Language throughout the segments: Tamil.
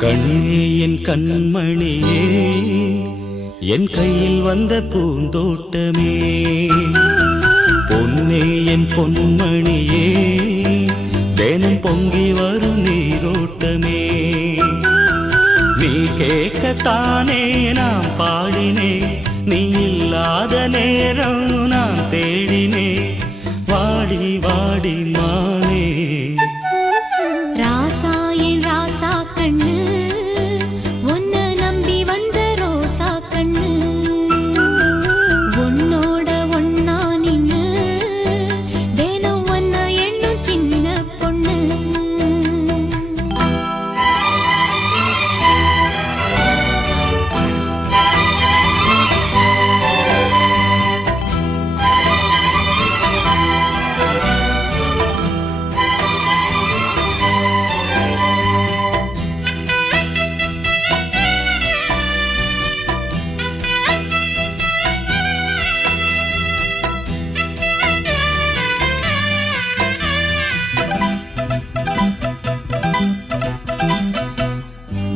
கண்ணே என் கண்மணியே, என் கையில் வந்த பூந்தோட்டமே, பொன்னே என் பொன்மணியே, தினம் பொங்கி வரும் நீரோட்டமே. நீ கேட்கத்தானே நான் பாடினேன், நீ இல்லாத நேரம் நான் தேடினேன். வாடி வாடி மானே ராசா என் ராசா கண்ணு, உன்னை நம்பி வந்த ரோசா கண்ணு, உன்னோட ஒன்னா நின்னு தினம் ஒன்ன எண்ணும் சின்ன பொண்ணு.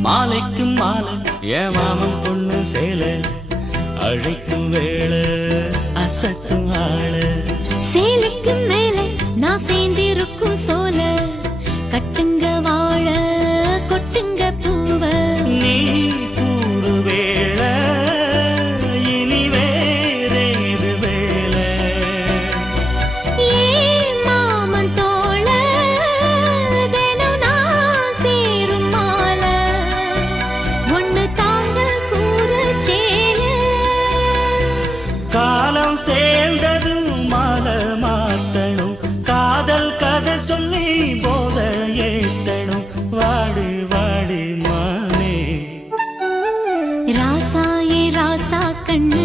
மாலைக்கும் மாலை என் மாமன் பொண்ணு சேல, அழைக்கும் வேளை அசத்தும் ஆள. சேலைக்கு மேலே நான் சேர்ந்திருக்கும் சோல, கட்டுங்க வாழ கொட்டுங்க பூவ. நீ கூறு வேளை இனி வேறேது வேளை. ஏ மாமன் தோள தினம் நான் சேரும் மால, ஒண்ணு தாங்க கூற சேல. காலம் சேர்ந்ததும் மாலை மாத்தணும், காதல் கதை சொல்லி போத ஏத்தணும். வாடி வாடி மானே ராசா ஏ ராசா கண்ணு,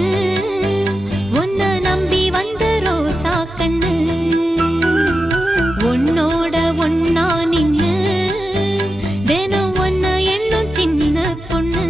உன்னை நம்பி வந்த ரோசா கண்ணு, உன்னோட ஒன்னா நின்னு தினம் ஒன்ன எண்ணும் சின்ன பொண்ணு.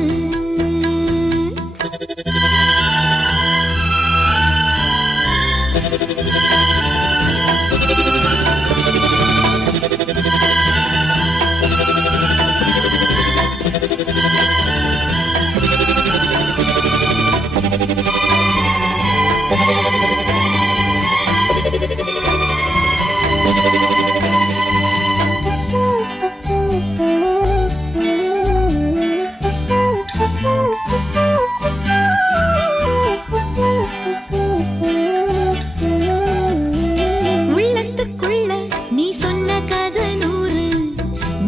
உள்ளத்துக்குள்ள நீ சொன்ன கதை நூறு,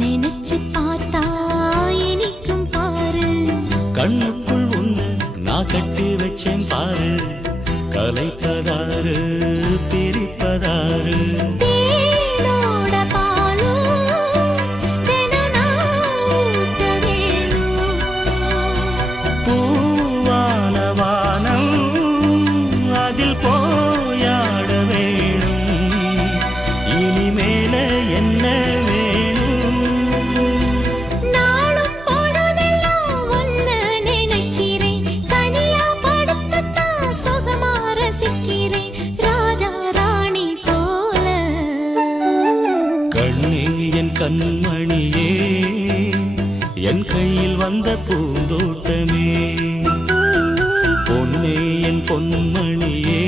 நினைச்சு பார்த்தா இனிக்கும் பாரு. கண்ணுக்குள் ஒண்ணு நான் கட்டி வச்சேன் பாரு, கலைப்பதாரு பிரிப்பதாரு. தேனோட பாலும் தினம் நான் ஊத்த வேணும். பூவான வானம் அதில் போயாட வேணும், இனிமேல என்ன வேணும். நாளும் பொழுதெல்லாம் உன்னை நினைக்கிறேன், தனியா படுத்துத்தான் சுகமா ரசிக்கிறேன், ராஜா ராணி போல. கண்ணே என் கண்மணியே, என் கையில் வந்த பூந்தோட்டமே, பொன்னே என் பொன்மணியே,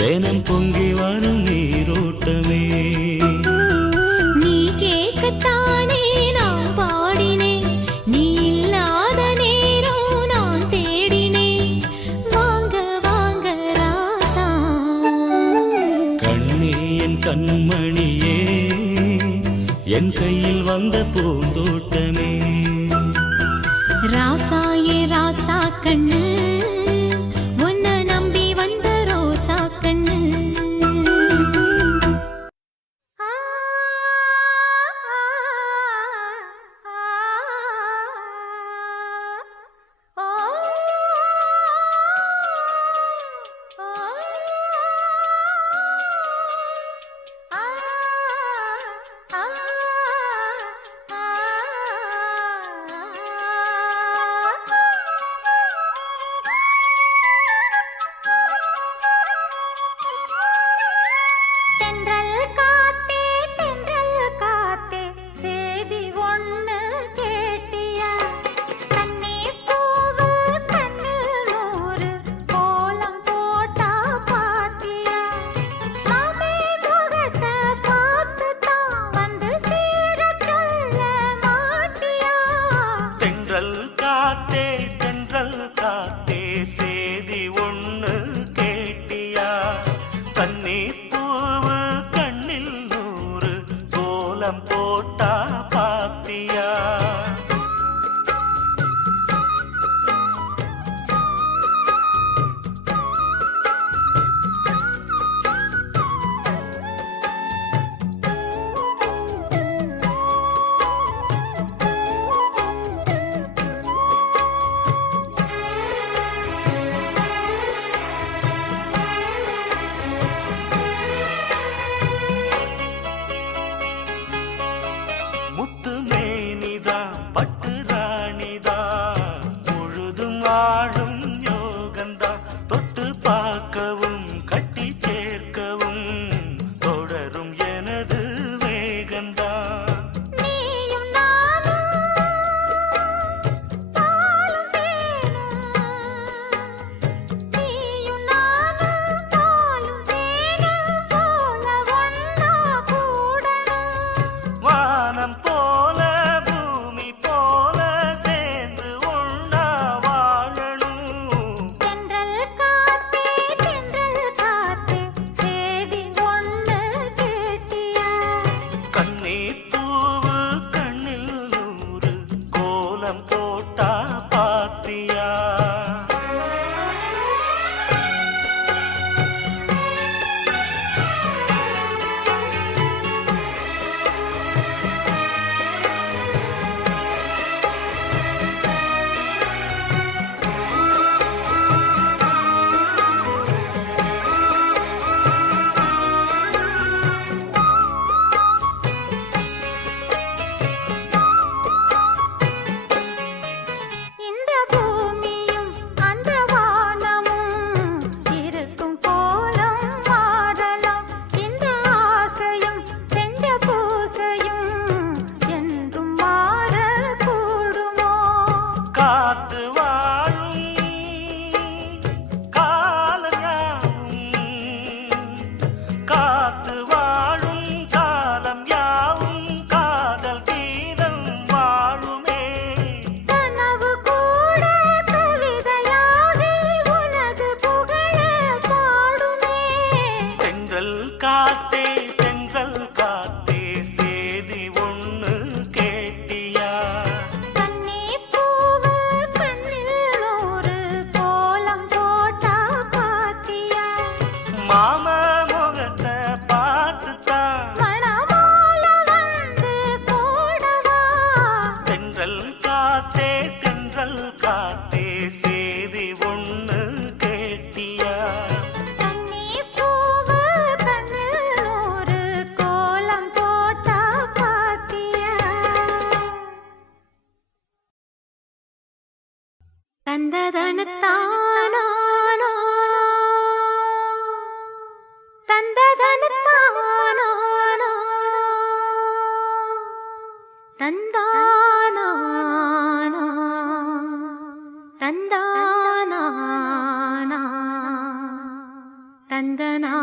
தினம் பொங்கி வரும் நீரோட்டமே. நீ கேட்கத்தானே நான் பாடினேன், நீ இல்லாத நேரம் நான் தேடினேன். வாங்க வாங்க ராசா. கண்ணே என் கண்மணியே, என் கையில் வந்த பூந்தோட்டமே. ராசா ஏ ராசா கண்ணு, உன்னை நம்பி வந்த ரோசா கண்ணு. கோலம் போட்டா பாத்தியா முத்து மேனிதா பட்டு ராணிதா முழுதும் ஆடும் யோகந்தா தொட்டு பார்க்கவும் கட்டி சேர்க்கவும் தொடரும் எனது வேகந்தா வானம் போல பூமி போல சேர்ந்து ஒண்ணா வாழணும் தென்றல் காத்தே சேதி ஒண்ணு கேட்டியா கண்ணீர் பூவு கண்ணில் நூறு கோலம் போட்டா பாத்தியா இந்த பூமியும் அந்த வானமும் இருக்கும் கோலம் மாறலாம் இந்த ஆசையும் செஞ்ச பூசையும் என்றும் மாறக்கூடுமோ காத்து வாழும் காலம் காத்து வாழும் காலம் யாவும் காதல் கீதம் வாழுமே கனவு கூட கவிதையாகி உனது புகழ பாடுமே தென்றல் காத்தே சேதி ஒண்ணு கேட்டியா கண்ணே பூவு கண்ணில் ஒரு கோலம் போட்டா பாத்தியா மாம முகத்தை பார்த்துத்தான் மணமால வந்து போடவா தென்றல் காத்தே சேதி ஒண்ணு கேட்டியா கண்ணே பூவு கண்ணில் ஒரு கோலம் போட்டா பாத்தியா தந்ததனத்தானா தந்ததனத்தானா தந்தானா தந்தானா தந்தனா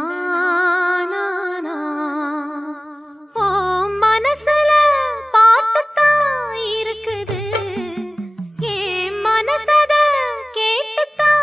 ஓ மனசுல பாட்டுத்தான் இருக்குது ஏன் மனசத கேட்டுத்தான்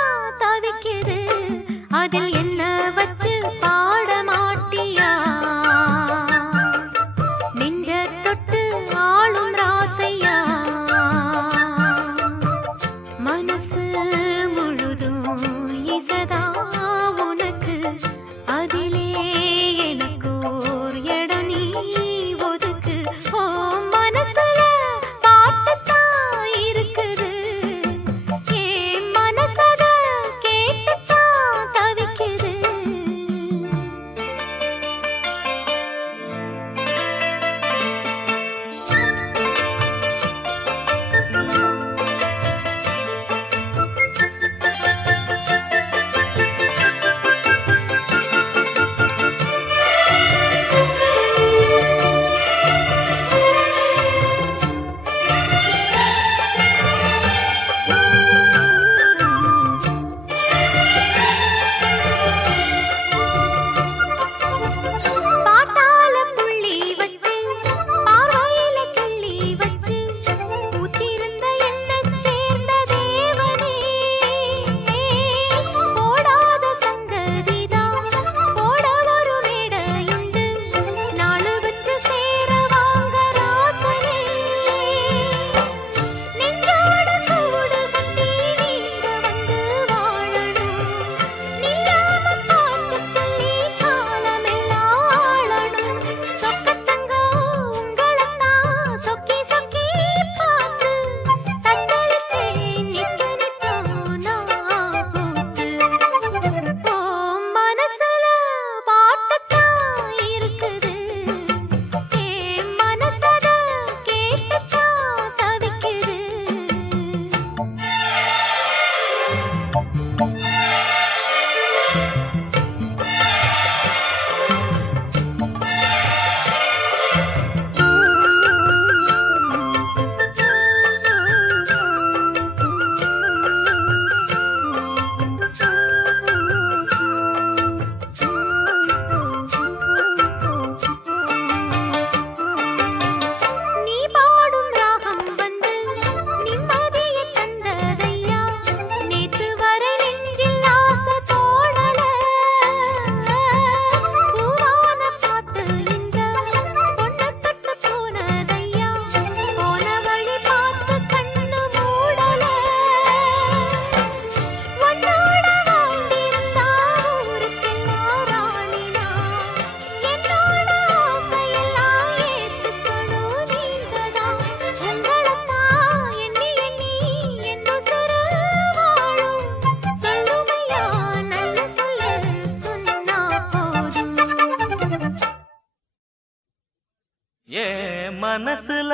ஏன் மனசுல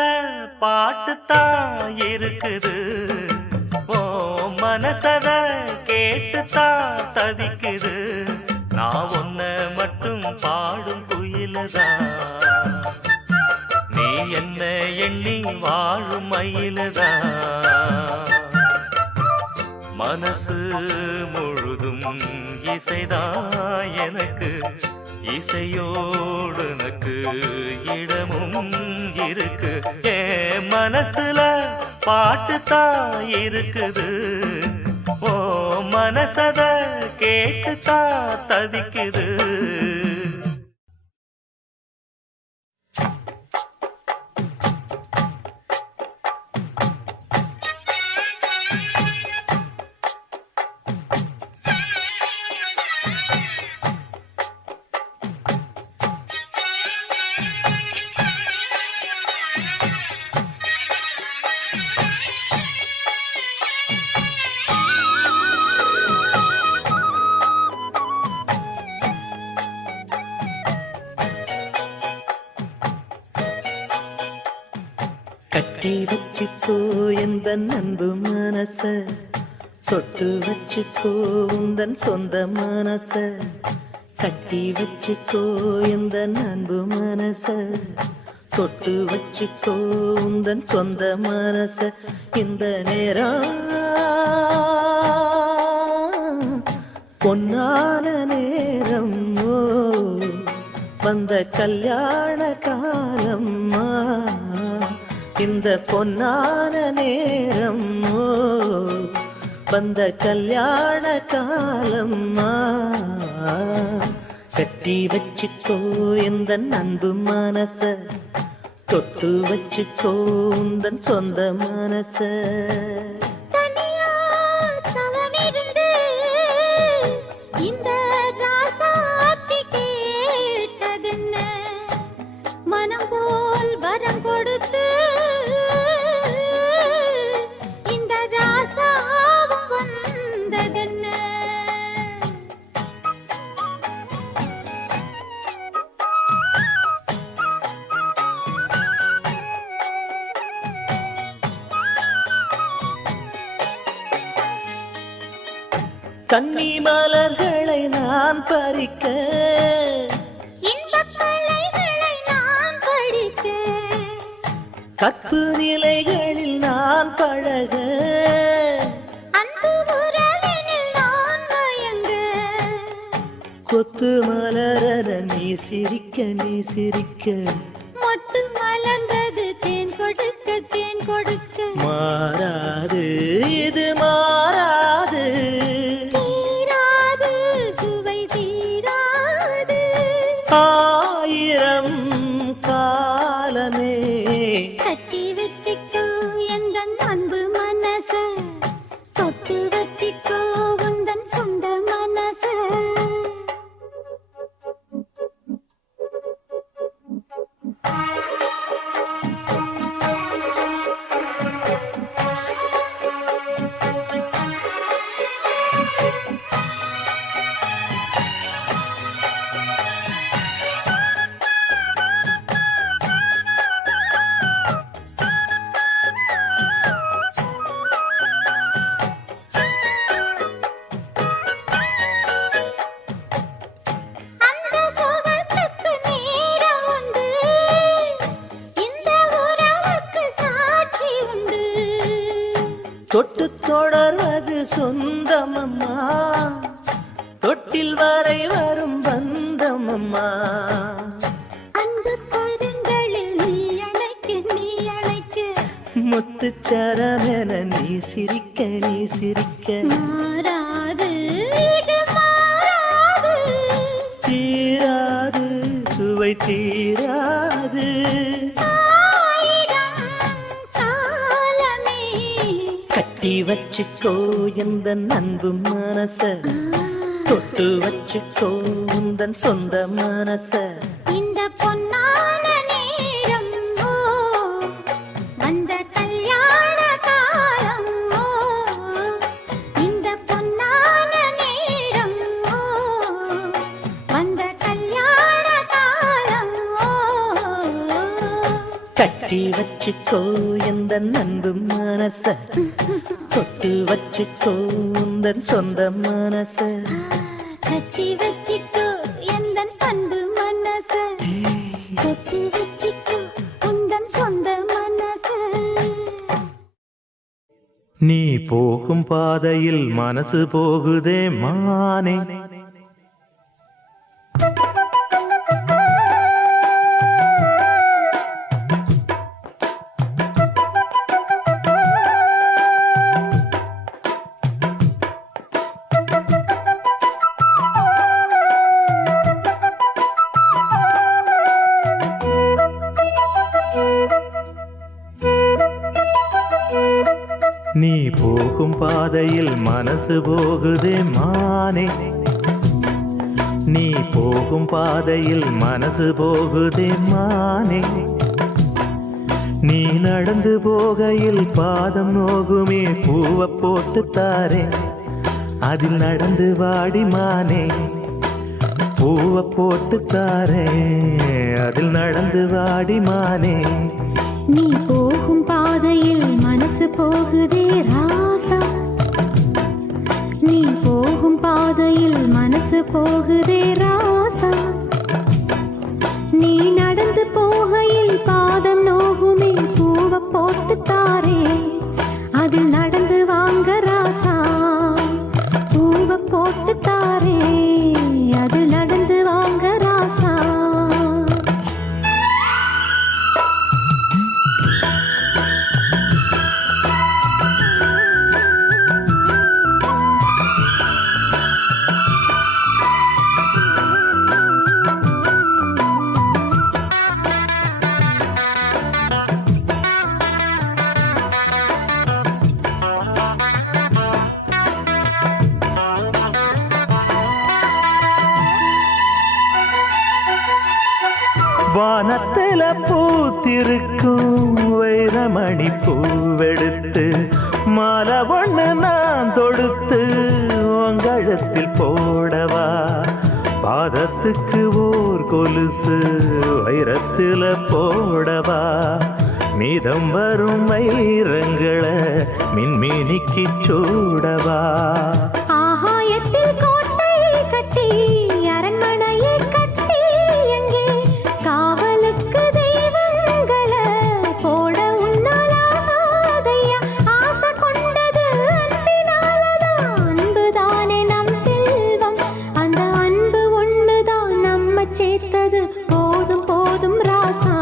பாட்டுத்தான் இருக்குது, ஓ மனசத கேட்டுத்தான் தவிக்குது. நான் ஒன்ன மட்டும் பாடும் குயிலதான், நீ என்ன எண்ணி வாழும் மயிலதான். மனசு முழுதும் இசைதான் எனக்கு, இசையோடு எனக்கு இடமும் இருக்கு. என் மனசுல பாட்டுத்தான் இருக்குது, ஓ மனசத கேட்டுத்தான் தவிக்குது. கட்டி வச்சுக்கோ எந்த அன்பு மனச, தொட்டு வச்சுக்கோ உந்தன் சொந்த மனச. கட்டி வச்சுக்கோ எந்த அன்பு மனச, தொட்டு வச்சுக்கோ உந்தன் சொந்த மனச. இந்த நேரம் பொன்னான நேரம், ஓ வந்த கல்யாண காலம்மா. இந்த பொன்னான நேரம், ஓ வந்த கல்யாண காலம்மா. கட்டி வச்சுக்கோ எந்த அன்பு மனச, தொட்டு வச்சுக்கோ உந்தன் சொந்த மனச. கன்னி மலர்களை நான் பறிக்க, இன்பக் கலைகளை நான் படிக்க, கற்பு நிலைகளில் நான் பழக, அன்பு உறவினில் நான் மயங்க. கொத்து மலர நீ சிரிக்க, நீ சிரிக்க, மொட்டு மலர்ந்தது தேன் கொடுக்க, தேன் கொடுக்க. மாறாது இது மாறாது, ஆயிரம் காலமே. கட்டி வச்சிக்கோ எந்த அன்பு மனச, தொட்டு வச்சிக்கோ உந்தன் சொந்த மனச. தொட்டு தொடர்வது சொந்தமம்மா, தொட்டில் வரை வரும் பந்தமம்மா. அன்பு கரங்களில் நீ அழைக்க, நீ அழைக்க. முத்துச்சரமென நீ சிரிக்க, நீ சிரிக்க. மாறாது இது மாறாது, தீராது சுவை தீராது. கட்டி வச்சுக்கோ எந்த அன்பு மனச, தொட்டு வச்சுக்கோ உந்தன் சொந்த மனச. இந்த பொன்னான நேரம், ஓ வந்த கல்யாண காலம், ஓ இந்த பொன்னான நேரம், ஓ வந்த கல்யாண காலம், ஓ கட்டி வச்சுக்கோ எந்த அன்பு மனச, தொட்டு வச்சுக்கோ உந்தன் சொந்த மனச. கட்டி வச்சுக்கோ எந்தன் அன்பு மனச, தொட்டு வச்சுக்கோ உந்தன் சொந்த மனச. நீ போகும் பாதையில் மனசு போகுதே மானே. நீ போகும் பாதையில் மனசு போகுதே மானே. நீ போகும் பாதையில் மனசு போகுதே மானே. நீ நடந்து போகையில் பாதம் நோகுமே பூவை போட்டு தாரே, அதில் நடந்து வாடி மானே. பூவை போட்டு தாரே, அதில் நடந்து வாடி மானே. நீ போகும் பாதையில் மனசு போகுதே ராசா, நீ போகும் பாதையில் மனசு போகுதே ராசா. நீ நடந்து போகையில் பாதம் நோகுமே பூவை போட்டு தாரே, அதில் நடந்து வாங்க ராசா. பூவை போட்டு தாரே, அதில் நடந்து வாங்க ராசா. வானத்தில பூத்திருக்கும் வைரமணி பூவெடுத்து மாலை ஒண்ணு நான் தொடுத்து உங்கழத்தில் போடவா. பாதத்துக்கு ஓர் கொலுசு வைரத்தில போடவா. மீதம் வரும் வைரங்களை மின்மினிக்கு சூடவா. ஆகாயத்தில் கோட்டை கட்டி அரண்மனையை கட்டி எங்கே காவலுக்கு தெய்வங்களை போட உன்னாலாதையா. ஆசை கொண்டது அன்பினாலதான், அன்புதானே நம் செல்வம். அந்த அன்பு ஒண்ணுதான் நம்ம சேர்த்தது. போதும் போதும் ராசா,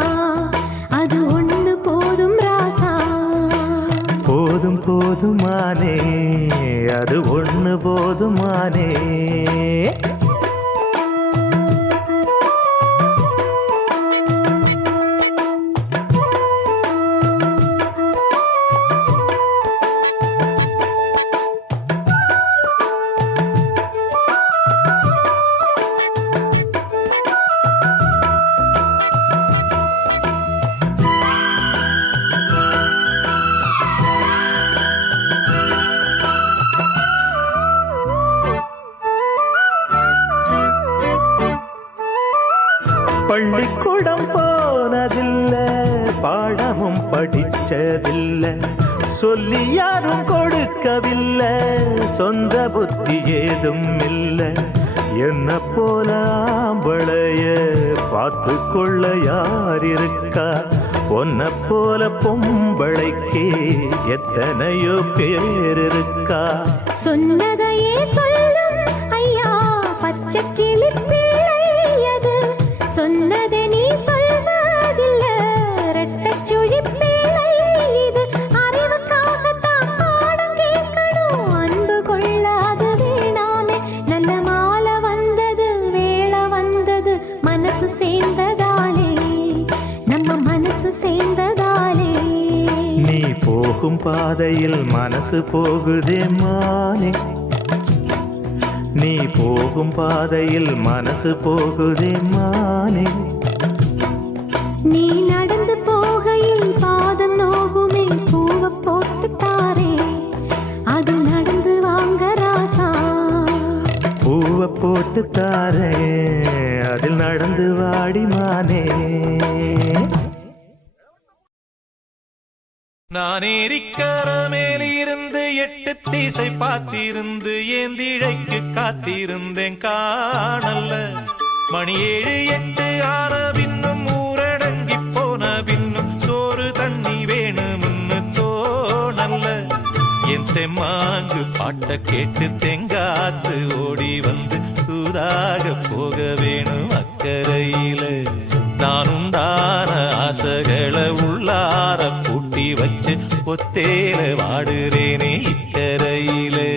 அது ஒண்ணு போதும் ராசா. போதும் போதுமானே, அது ஒண்ணு போதுமானே. பள்ளிக்கூடம் போனதில்ல, பாடமும் படிச்சதில்லை, சொல்லி யாரும் கொடுக்கவில்லை, சொந்த புத்தி ஏதும் இல்லை. என்ன போல ஆம்பளைய பார்த்து கொள்ள யார் இருக்கா? ஒன்ன போல பொம்பளைக்கு எத்தனையோ பேர் இருக்கா? சொன்னதையே சொல்லும் ஐயா பச்சை கிளி பிள்ளையது. சொன்னதை நீ சொல்வதில்ல ரெட்டச் சுழி பிள்ளை இது. அறிவுக்காகத்தான் பாடம் கேட்கணும், அன்பு கொள்ளாது வேணாமே. நல்ல மாலை வந்தது, வேளை வந்தது, மனசு சேர்ந்ததாலே, நம்ம மனசு சேர்ந்ததாலே. நீ போகும் பாதையில் மனசு போகுதே மானே. நீ போகும் பாதையில் மனசு போகுதே மானே. நீ நடந்து போகையில் பாதம் நோகுமே பூவை போட்டு தாரே, அது நடந்து வாங்க ராசா. பூவை போட்டு தாரே, அதில் நடந்து வாடி மானே. நான் ஏரிக்கர மேலிருந்து 8 திசை பார்த்திருந்து ஏந்திழைக்கு காத்திருந்தேன் காணல்ல மணி 7 8 ஆன பின்னும் ஊரடங்கி போன பின்னும் சோறு தண்ணி வேணும்னு தோணல்ல என் தெம்மாங்கு பாட்ட கேட்டு தெங்காத்து ஓடி வந்து தூதாக போக வேணும் அக்கறையில நான் உண்டான ஆசைகளை உள்ளார பூட்டி வச்சு ஒத்தேல வாடுறேனே இக்கரையிலே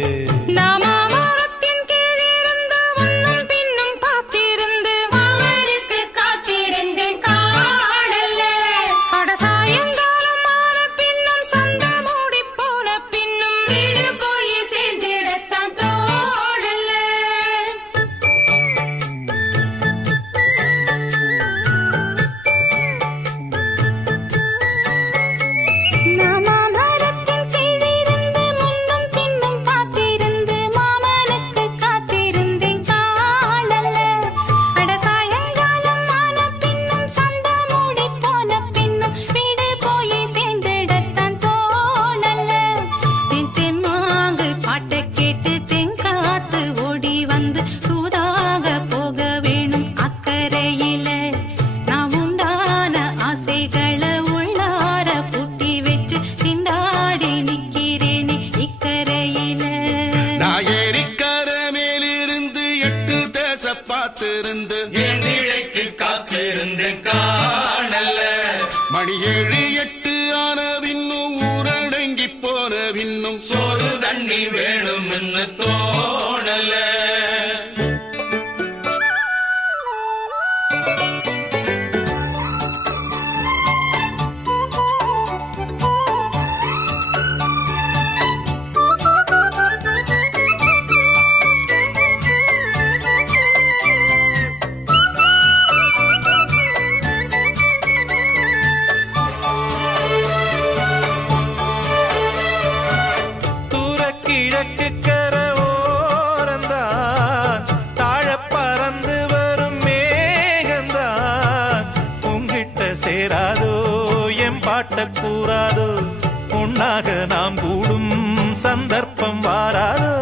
பார்த்திருந்து ஏந்திழைக்கு காத்திருந்தேன் காணல்ல மணி 7 8 ஆன பின்னும் ஊரடங்கி போன பின்னும் சோறு தண்ணி வேணும்னு தோணல கிழக்கு கர ஓரந்தான் தாழ பறந்து வரும் மேகந்தான் உங்கிட்ட சேராதோ என் பாட்ட கூறாதோ உன்னாக நாம் கூடும் சந்தர்ப்பம் வாராதோ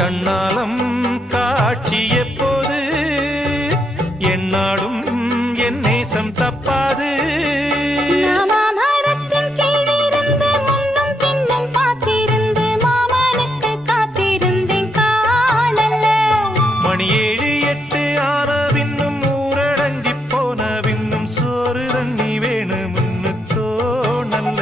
கண்ணாலம் காட்சி எப்போது என்னாலும் என் நேசம் தப்பாது மரத்தின் கீழிருந்து முன்னும் பின்னும் பார்த்திருந்து மாமனுக்கு காத்திருந்தேன் காணல்ல மணி 7 8 ஆன பின்னும் ஊரடங்கி போன பின்னும் சோறு தண்ணி வேணும்னு தோணல்ல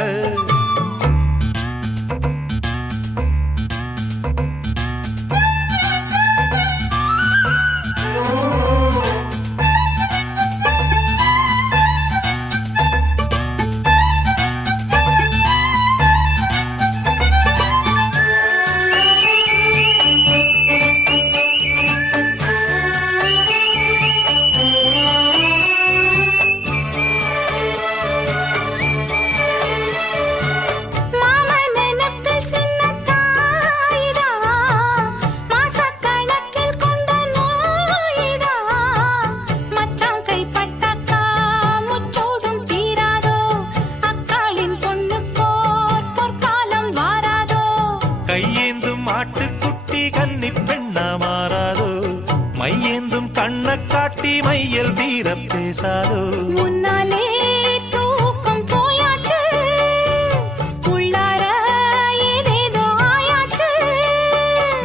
கையேந்தும் ஆட்டுக்குட்டி கன்னி பெண்ணா மாறாதோ மையேந்தும் கண்ண காட்டி மையல் தீர பேசாதோ முன்னாலே தூக்கம் போயாச்சு உள்ளார ஏதேதோ ஆயாச்சு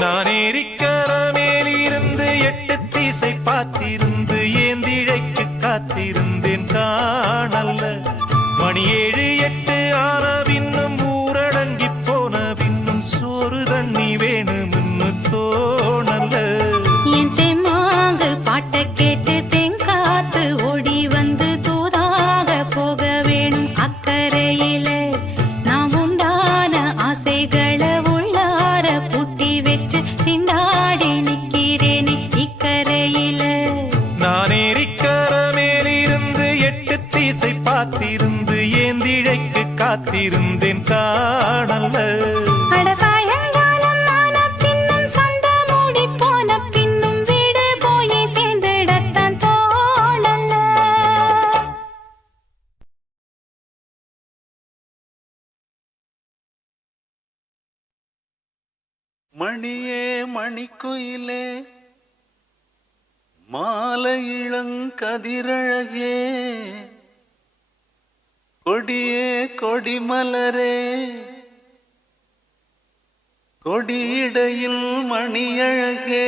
நான் ஏரிக்கர மேலிருந்து 8 திசை பார்த்திருந்து ஏந்திழைக்கு காத்திருந்தேன் காணல்ல மணி 7 8 ஆன பின்னும் ஊரடங்கி போன பின்னும் சோறு தண்ணி வேணும்னு தோணல்ல என் தெம்மாங்கு பாட்ட கேட்டு தெங்காத்து ஓடி வந்து தூதாக போக வேணும் அக்கறையில நாம் உண்டான ஆசைகளை உள்ளார பூட்டி வச்சு திண்டாடி நிக்கிறேனே இக்கரையில நான் ஏரிக்கர மேலிருந்து 8 திசை பார்த்திருந்து ஏந்திழைக்கு காத்திருந்தேன் காணல்ல அட சாயங்காலம் ஆன பின்னும் சந்தமோ மணியே மணிக்குயிலே மாலை இளங்கதிரழகே கொடியே கொடிமலரே கொடியிடையில் மணியழகே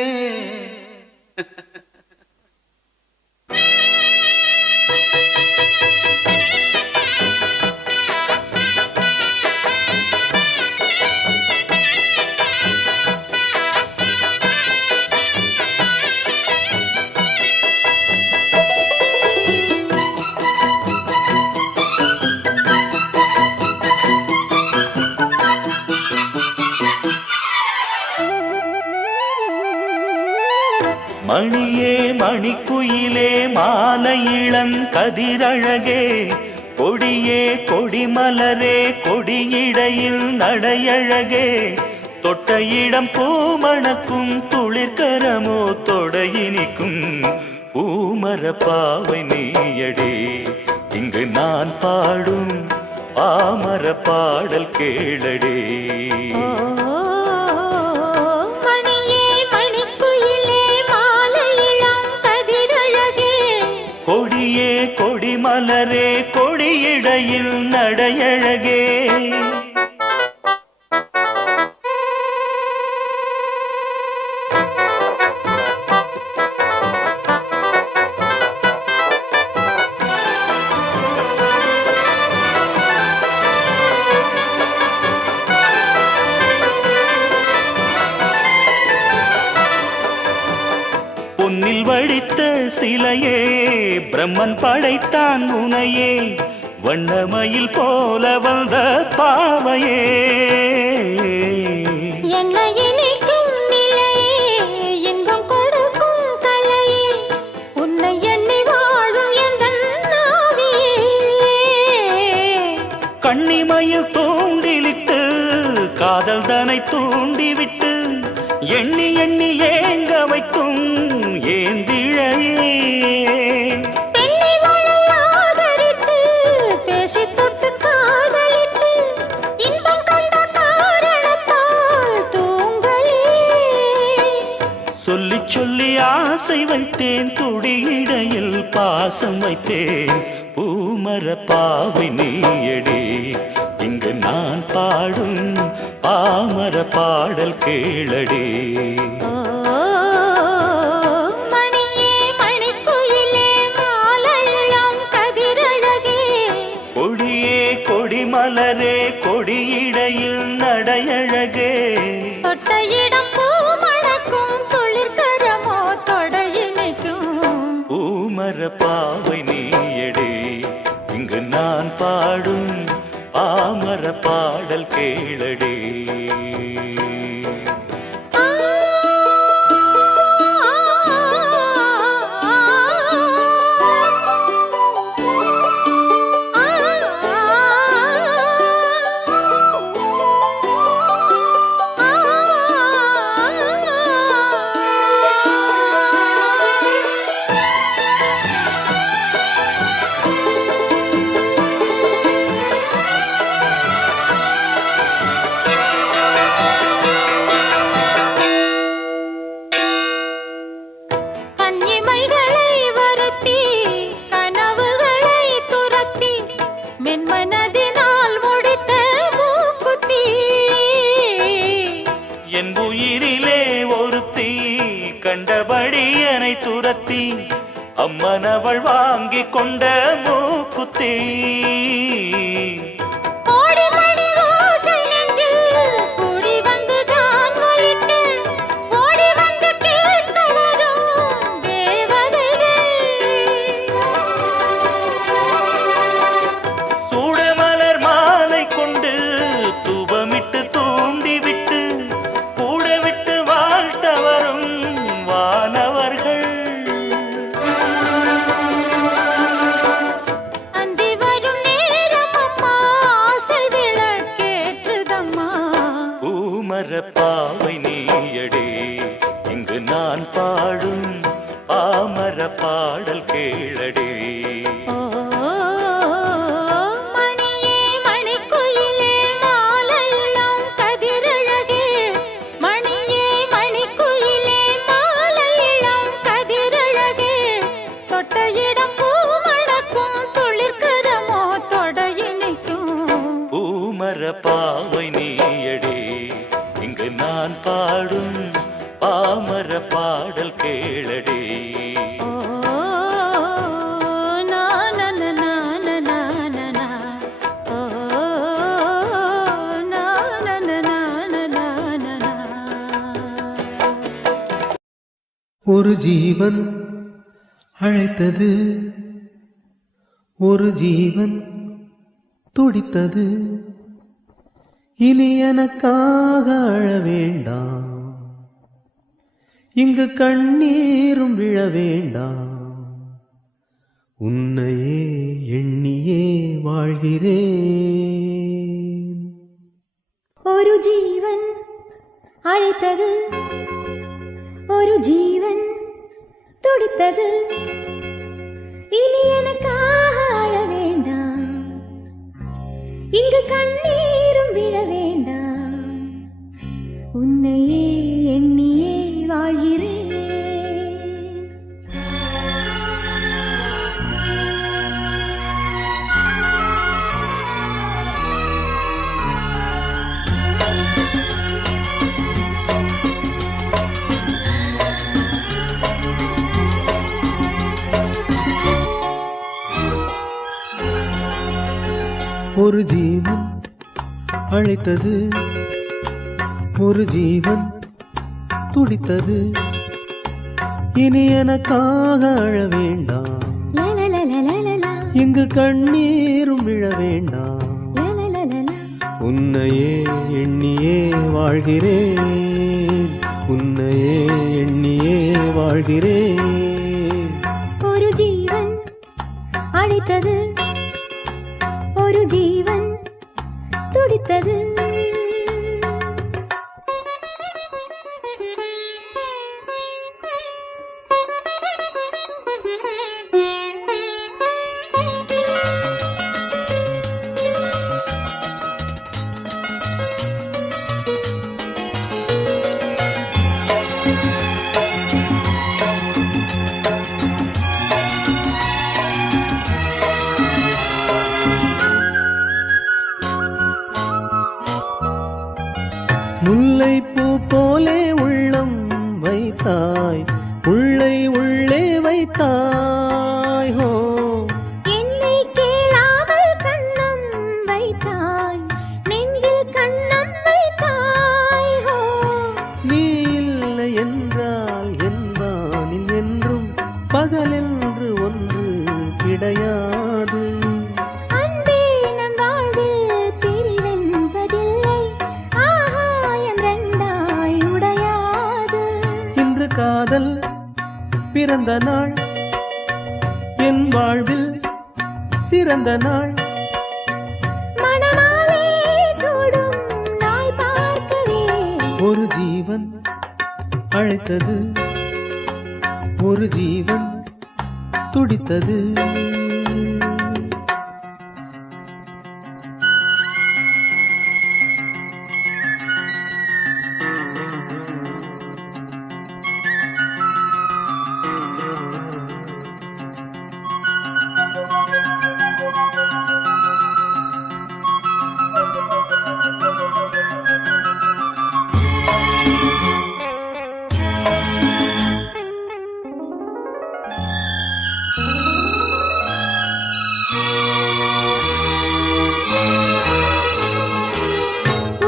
மணியே மணிக்குயிலே மாலை இளங்கதிரழகே கொடியே கொடிமலரே கொடியிடையில் நடையழகே தொட்ட இடம் பூமணக்கும் துளிர்கரமோ தொடையினிக்கும் பூமர பாவை நீயடே இங்கு நான் பாடும் பாமர பாடல் கேளடே கொடியே கொடிமலரே கொடியிடையில் நடையழகே பொன்னில் வடித்த சிலையே பிரம்மன் படைத்தான் உனையே வண்ணமயில் போல வந்த பாவையே என்னை இனிக்கும் நிலையே இன்பம் கொடுக்கும் கலையே உன்னை எண்ணி வாழும் எந்தன் நாவியே கண்ணிமயில் தூண்டிலிட்டு காதல் தனை தூண்டிவிட்டு எண்ணி எண்ணி ஏங்க வைக்கும் ஏந்திழையே பெண்ணை மழை ஆதரித்து பேசி தொட்டு காதலித்து இன்பம் கண்ட காரணத்தால் தூங்கலே சொல்லி சொல்லி ஆசை வைத்தேன் துடியிடையில் பாசம் வைத்தேன் பூமர பாவை நீயடே இங்கு நான் பாடும் பாமர பாடல் கேளடே மணியே மணிக்குயிலே மாலை இளங்கதிரழகே கொடியே கொடிமலரே கொடியிடையில் நடையழகே தொட்ட இடம் பூமணக்கும் துளிர்கரமோ தொடையினைக்கும் பூமர பாவை நீயடே இங்கு நான் பாடும் பாமர பாடல் கேளடே கண்ணிமைகளை வருத்தி கனவுகளை துரத்தி மென்மனதினால் முடித்த மூக்குத்தி என் உயிரிலே ஒருத்தி கண்டபடி என்னை துரத்தி அம்மனவள் வாங்கி கொண்ட மூக்குத்தி கோடி மணி ஓசை நெஞ்சில் கூடி வந்துதான் ஒலிக்க ஓடி வந்து கேட்க வரும் தேவதைகள் சூடமலர் மாலை கொண்டு தூபமிட்டு தூண்டிவிட்டு கூட விட்டு வாழ்த்த வரும் வானவர்கள் அந்தி வரும் நேரம் அம்மா ஆசை விளக்கேற்றுதம்மா பூமர பாவை நீயடே இங்கு நான் பாடும் பாமர பாடல் கேளடே மணியே மணிக்குயிலே மாலை இளங்கதிரழகே மணியே நான் பாடும் பாமர பாடல் கேளடி. ஓ நா நா நா நா நா நா நா. ஓ நா நா நா நா நா நா நா. ஒரு ஜீவன் அழைத்தது, ஒரு ஜீவன் துடித்தது. இனி எனக்காக அழ வேண்டாம், இங்கு கண்ணீரும் விழ வேண்டாம். உன்னையே எண்ணியே வாழ்கிறேன். ஒரு ஜீவன் அழைத்தது, ஒரு ஜீவன் துடித்தது. இனி எனக்காக அழ வேண்டாம், இங்கு கண்ணீரும் விழ வேண்டாம். உன்னையே எண்ணியே வாழ்கிறேன். ஒரு ஜீவன் அழைத்தது, ஒரு ஜீவன் துடித்தது. இனி எனக்காக அழ வேண்டாம், லலலலலலலா, இங்கு கண்ணீரும் விழ வேண்டாம். லலலலலலா. உன்னையே எண்ணியே வாழ்கிறேன், உன்னையே எண்ணியே வாழ்கிறேன். ஒரு ஜீவன் அழைத்தது, ஒரு ஜீவன் துடித்தது. முல்லைப்பூ போலே உள்ளம் வைத்தாய், உள்ளை உள்ளே வைத்தாய். ஹோ என்னை கேளாமல் கண்ணம் வைத்தாய், நெஞ்சில் கண்ணம் வைத்தாய். ஹோ நீ இல்லை என்றால் என் வானில் என்றும் பகலென்று ஒன்று கிடையாது. அன்பே நம் வாழ்வில் பிரிவென்பதில்லை, ஆகாயம் ரெண்டாய் உடையாது. இன்று காதல் பிறந்த நாள், என் வாழ்வில் சிறந்த நாள். மணமாலை சூடும் நாள் பார்க்கவே. ஒரு ஜீவன் அழைத்தது, ஒரு ஜீவன் துடித்தது.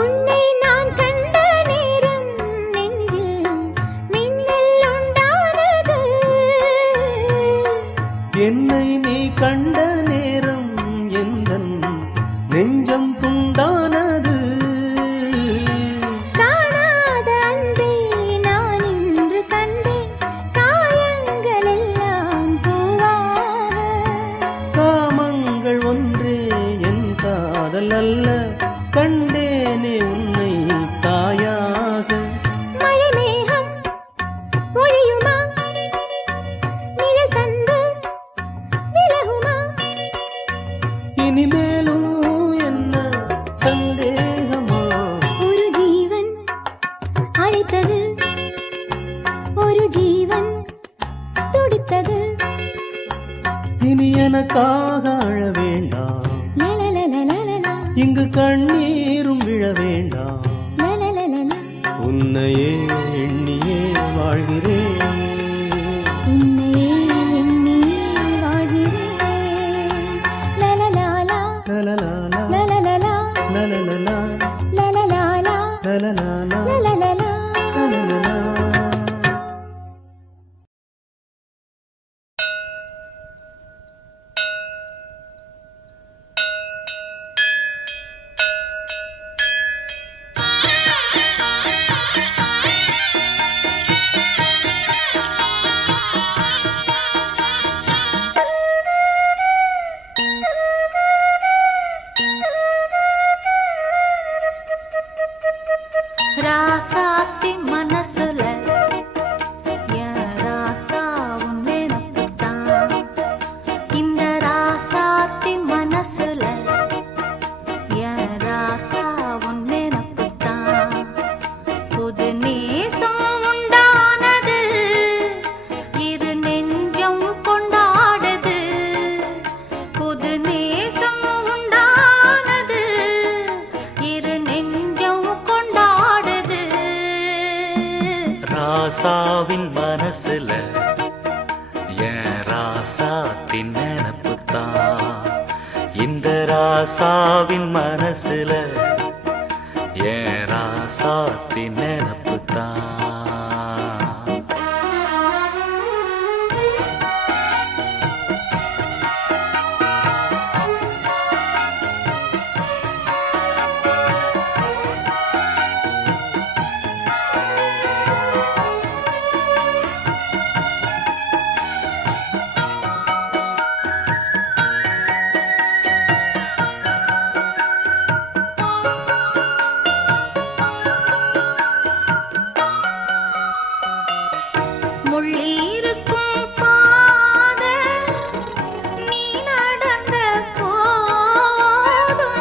உன்னை நான் கண்ட நேரம் நெஞ்சில் மின்னல் உண்டானது. என்னை நீ கண்ட நேரம் எந்தன் நெஞ்சம் துண்டானது. காணாத அன்பை நான் இன்று கண்டேன், காயங்கள் எல்லாம் பூவாக. காமங்கள் ஒன்றே என் காதல் அல்ல, கண்டேனே உன்னை தாயாக. மழை மேகம் பொழியுமா, நிழல் தந்து விலகுமா. இனிமேலும் என்ன சந்தேகமா? ஒரு ஜீவன் அழைத்தது, ஒரு ஜீவன் துடித்தது. இனி எனக்காக அழ வேண்டாம், லலலலலலலா, இங்கு கண்ணீரும் விழ வேண்டாம். லலலலலலா. உன் உன்னையே எண்ணியே வாழ்கிறேன் உன்னையே எண்ணியே வாழ்கிறேன் லலலாலா லலலாலா லலலலா லலலலா லலலாலா லலலாலா லலலலா லலலலா. ராசாத்தி மனசுல என் ராசா உன் நினைப்புத்தான். இந்த ராசாத்தி மனசுல என் ராசா உன் நினைப்புத்தான். புது நேசம் உண்டானது இரு நெஞ்சம் கொண்டாடுது. புது நேசம் உண்டானது இரு நெஞ்சம் கொண்டாடுது. ராசாவின் மனசுல என் ராசாத்தின் நினப்புத்தான். இந்த ராசாவின் மனசுல என் ராசாத்தின் நினப்புத்தான். முள்ளிருக்கும் பாதை நீ நடந்த போதும்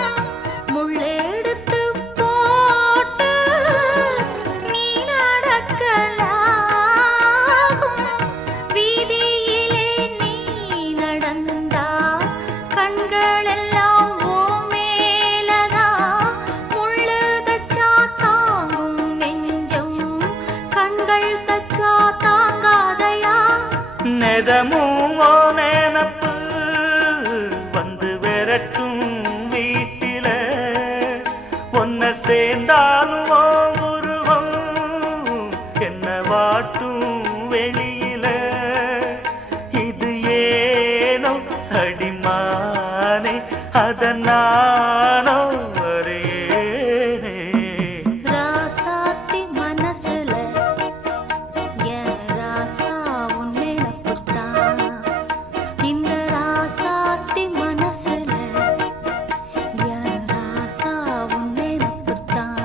முள்ளெடுத்து போட்டு நீ நடக்கலாகும். வீதியிலே நீ நடந்தா கண்களெல்லாம் ஓ மேலதான். முள்ளு தச்சா தாங்கும் நெஞ்சம் கண்கள் தச்சா தாங்காதையா. நெதமும் ஓ நினப்பு வந்து விரட்டும் வீட்டில ஒன்ன சேர்ந்தாலும் ஓ உருவம் என்ன வாட்டும் வெளியில. இது ஏனோ அடிமானே அதனானோ வரேனே. ராசாத்தி மனசுல என் ராசா உன் நினைப்புத்தான். இந்த ராசாத்தி மனசுல என் ராசா உன் நினைப்புத்தான்.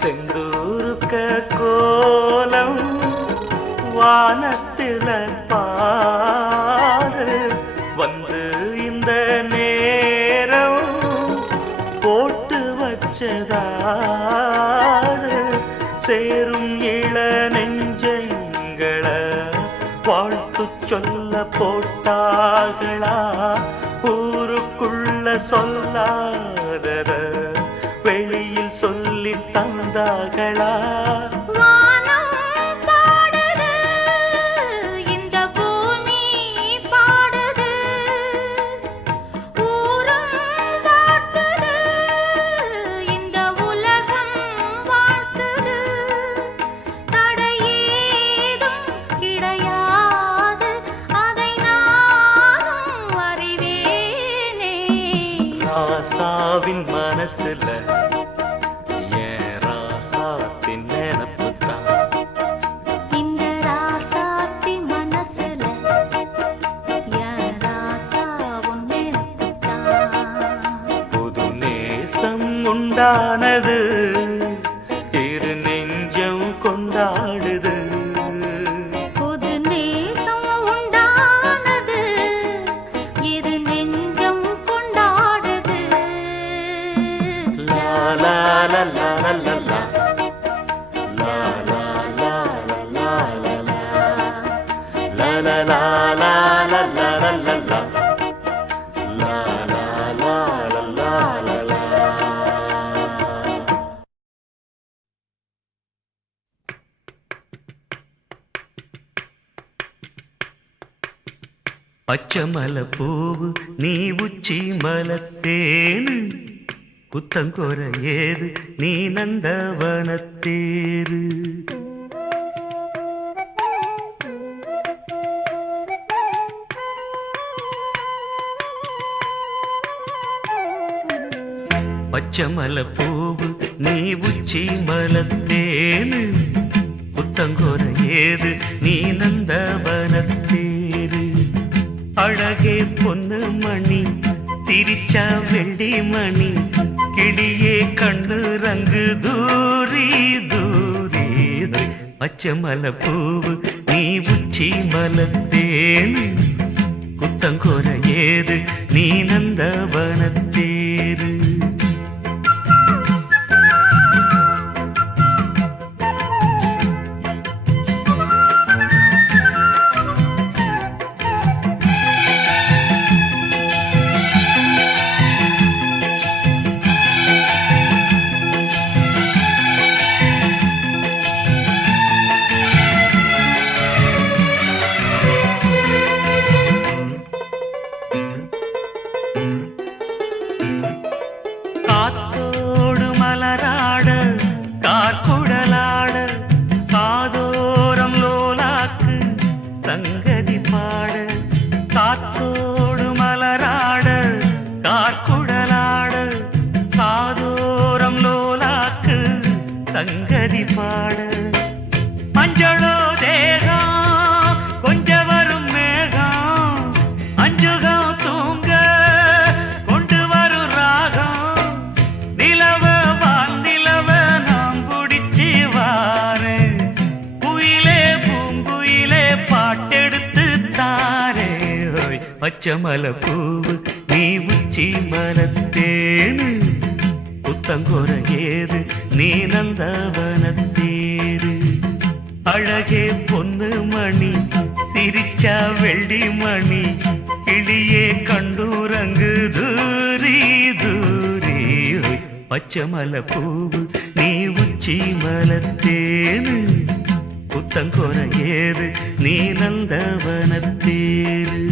செந்தூருக்க கோலம் வானத்தில பாரு வந்து இந்த நேரம் போட்டு வச்சதாரு. சேரும் இள நெஞ்சங்கள வாழ்த்து சொல்ல போட்டாகளா. ஊருக்குள்ள சொல்லாதத வெளியில் சொல்லி தந்தாகளா. வானம் பாடுது இந்த பூமி பாடுது. ஊரும் வாழ்த்துது இந்த உலகம் வாழ்த்துது. தடையேதும் கிடையாது அதை நானும் அறிவேனே. ராசாவின் மனசுல என் ராசாத்தின் உண்டானது இரு நெஞ்சம் கொண்டாடுது புது நேசம் உண்டானது இரு நெஞ்சம் கொண்டாடுது லா லா லா லா லா லா லா லா லா லா லா லா லா லா லா லா லா லா லா பச்சமல பூவு நீ உச்சி மலத்தேனு குத்தங்கொர ஏது நீ நந்தவனத்தேரு பச்சமல பூவு நீ உச்சி மலத்தேனு குத்தங்கொர ஏது நீ நந்தவனத்தேரு அழகே பொன்னு மணி சிரிச்சா வெள்ளி மணி கிளியே கண்ணு ரங்கு தூரி தூரி பச்சமல பூவு நீ உச்சி மலத்தேனு குத்தங்கொர ஏது நீ நந்தவனத்தேரு காத்தோடு மலராட கார்குடலாட காதோரம் லோலாக்கு சங்கதி பாட காத்தோடு மலராட கார்குடலாட காதோரம் லோலாக்கு சங்கதி பாட மஞ்சளோ தேகம் கொஞ்ச வரும் மேகம் அஞ்சுகம் தூங்க கொண்டு வரும் ராகம் நிலவ வானிலவ நாம் குடிச்சு வாரே குயிலே பூங்குயிலே பாட்டெடுத்து தாரே பச்சமல பூவு நீ உச்சி மலத்தேனு புத்தங்கொர ஏது நீ நந்தவனத்தேரு அழகே பொன்னு மணி சிரிச்சா வெள்ளி மணி கிளியே கண்டூரங்கு தூரி தூரி பச்சமல பூவு நீ உச்சி மலத்தேனு புத்தங்கொர ஏது நீ நந்தவனத்தேரு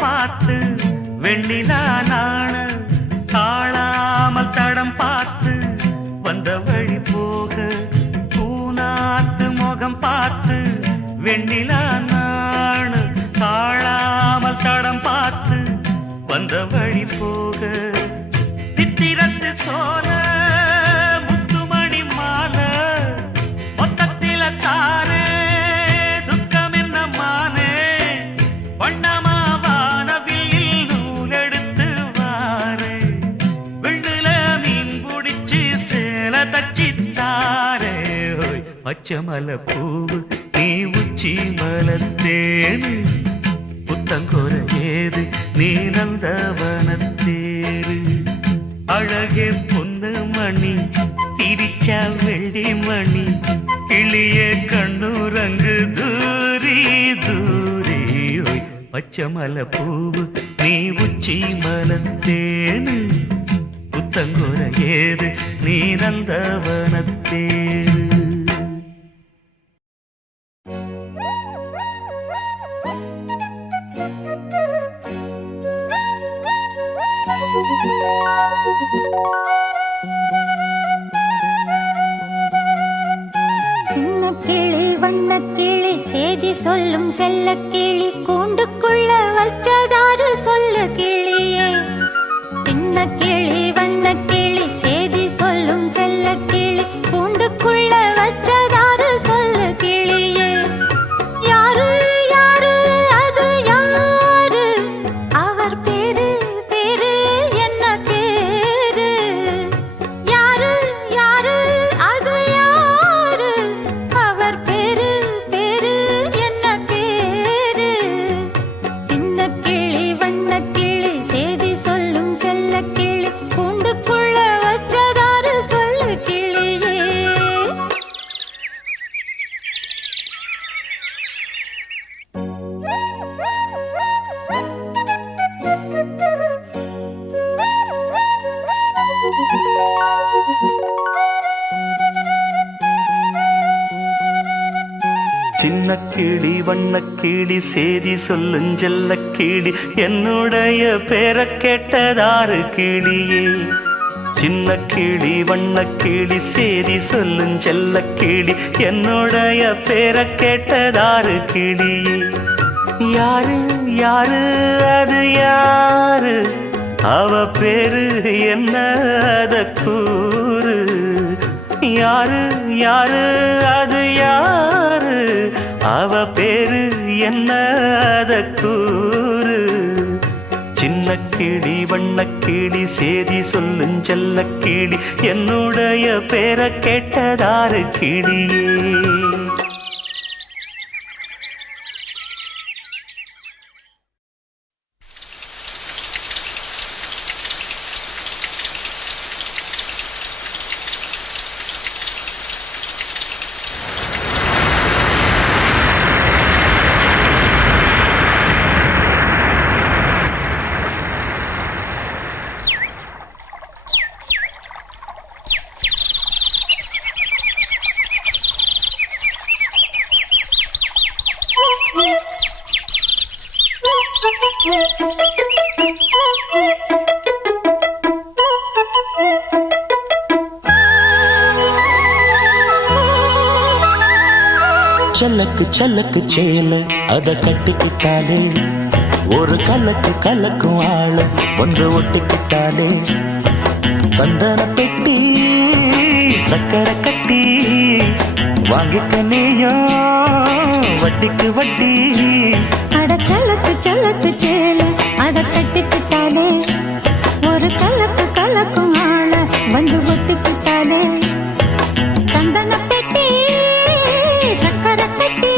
பார்த்து வெண்ணிலா நாண காளாமல் தடம் பார்த்து வந்த வழி போக பூநாத்து முகம் பார்த்து வெண்ணிலா நாண காளாமல் தடம் பார்த்து வந்த வழி போக சித்திரத்து சோல முத்துமணி மாலை மொத்தத்தில தாரே துக்கம் என்ன மானே வண்ணமா பச்சமல பூவு நீ உச்சி மலத்தேனு புத்தங்கொர ஏது நீ நந்தவனத்தேரு அழகே பொன்னு மணி சிரிச்சா வெள்ளி மணி கிளியே கண்ணுரங்கு தூரி தூரி பச்சமல பூவு நீ உச்சி மலத்தேனு புத்தங்கொர ஏது நீ நந்தவனத்தேரு Thank you. வண்ணக்கிளி செய்தி சொல்லும் செல்ல கிளி கூண்டுக்குள்ள வச்சதாறு சொல்ல கிளியே சின்ன கிளி வண்ணக்கிளி செய்தி சொல்லும் செல்ல கிளி கூண்டுக்குள்ள வச்சதாறு சொல்ல கிளியே யாரு யாரு அது யாரு அவர் பேரு பேரு என்ன பேரு யாரு யாரு அது யாரு அவர் பேரு பேரு என்ன பேரு சின்ன கிளி வண்ணக்கிளி செய்தி சொல்லும் செல்ல கிளி கூண்டுக்குள்ள வச்சதாறு சொல்ல கிளியே சின்ன கிளி வண்ணக்கிளி சேதி சொல்லும் செல்ல கிளி என்னுடைய பேரை கேட்டதாறு கிளியே சின்ன கிளி வண்ணக்கிளி சேதி சொல்லும் செல்ல கிளி என்னுடைய பேரை கேட்டதாறு கிளியே யாரு யாரு அது யாரு அவ பேரு என்ன அத கூறு யாரு யாரு அது யாரு அவ பேரு என்ன அத கூறு சின்ன கிளி வண்ணக்கிளி சேதி சொல்லும் செல்ல கிளி என்னுடைய பேரை கேட்டதாறு கிளியே சல்லக்கு சல்லக்கு சேல அத கட்டிக்கிட்டாலே ஒரு கலக்கு கலக்கும் ஆள வந்து ஒட்டிக்கிட்டாலே சந்தன பெட்டி சக்கரை கட்டி வாங்கிக்க நீயும் வட்டிக்கு வட்டி அட சலக்கு சலக்கு சேல அத கட்டிக்கிட்டாலே ஒரு கலக்கு கலக்கும் ஆள வந்து ஒட்டிக்கிட்டாலே சந்தன பெட்டி சக்கரை கட்டி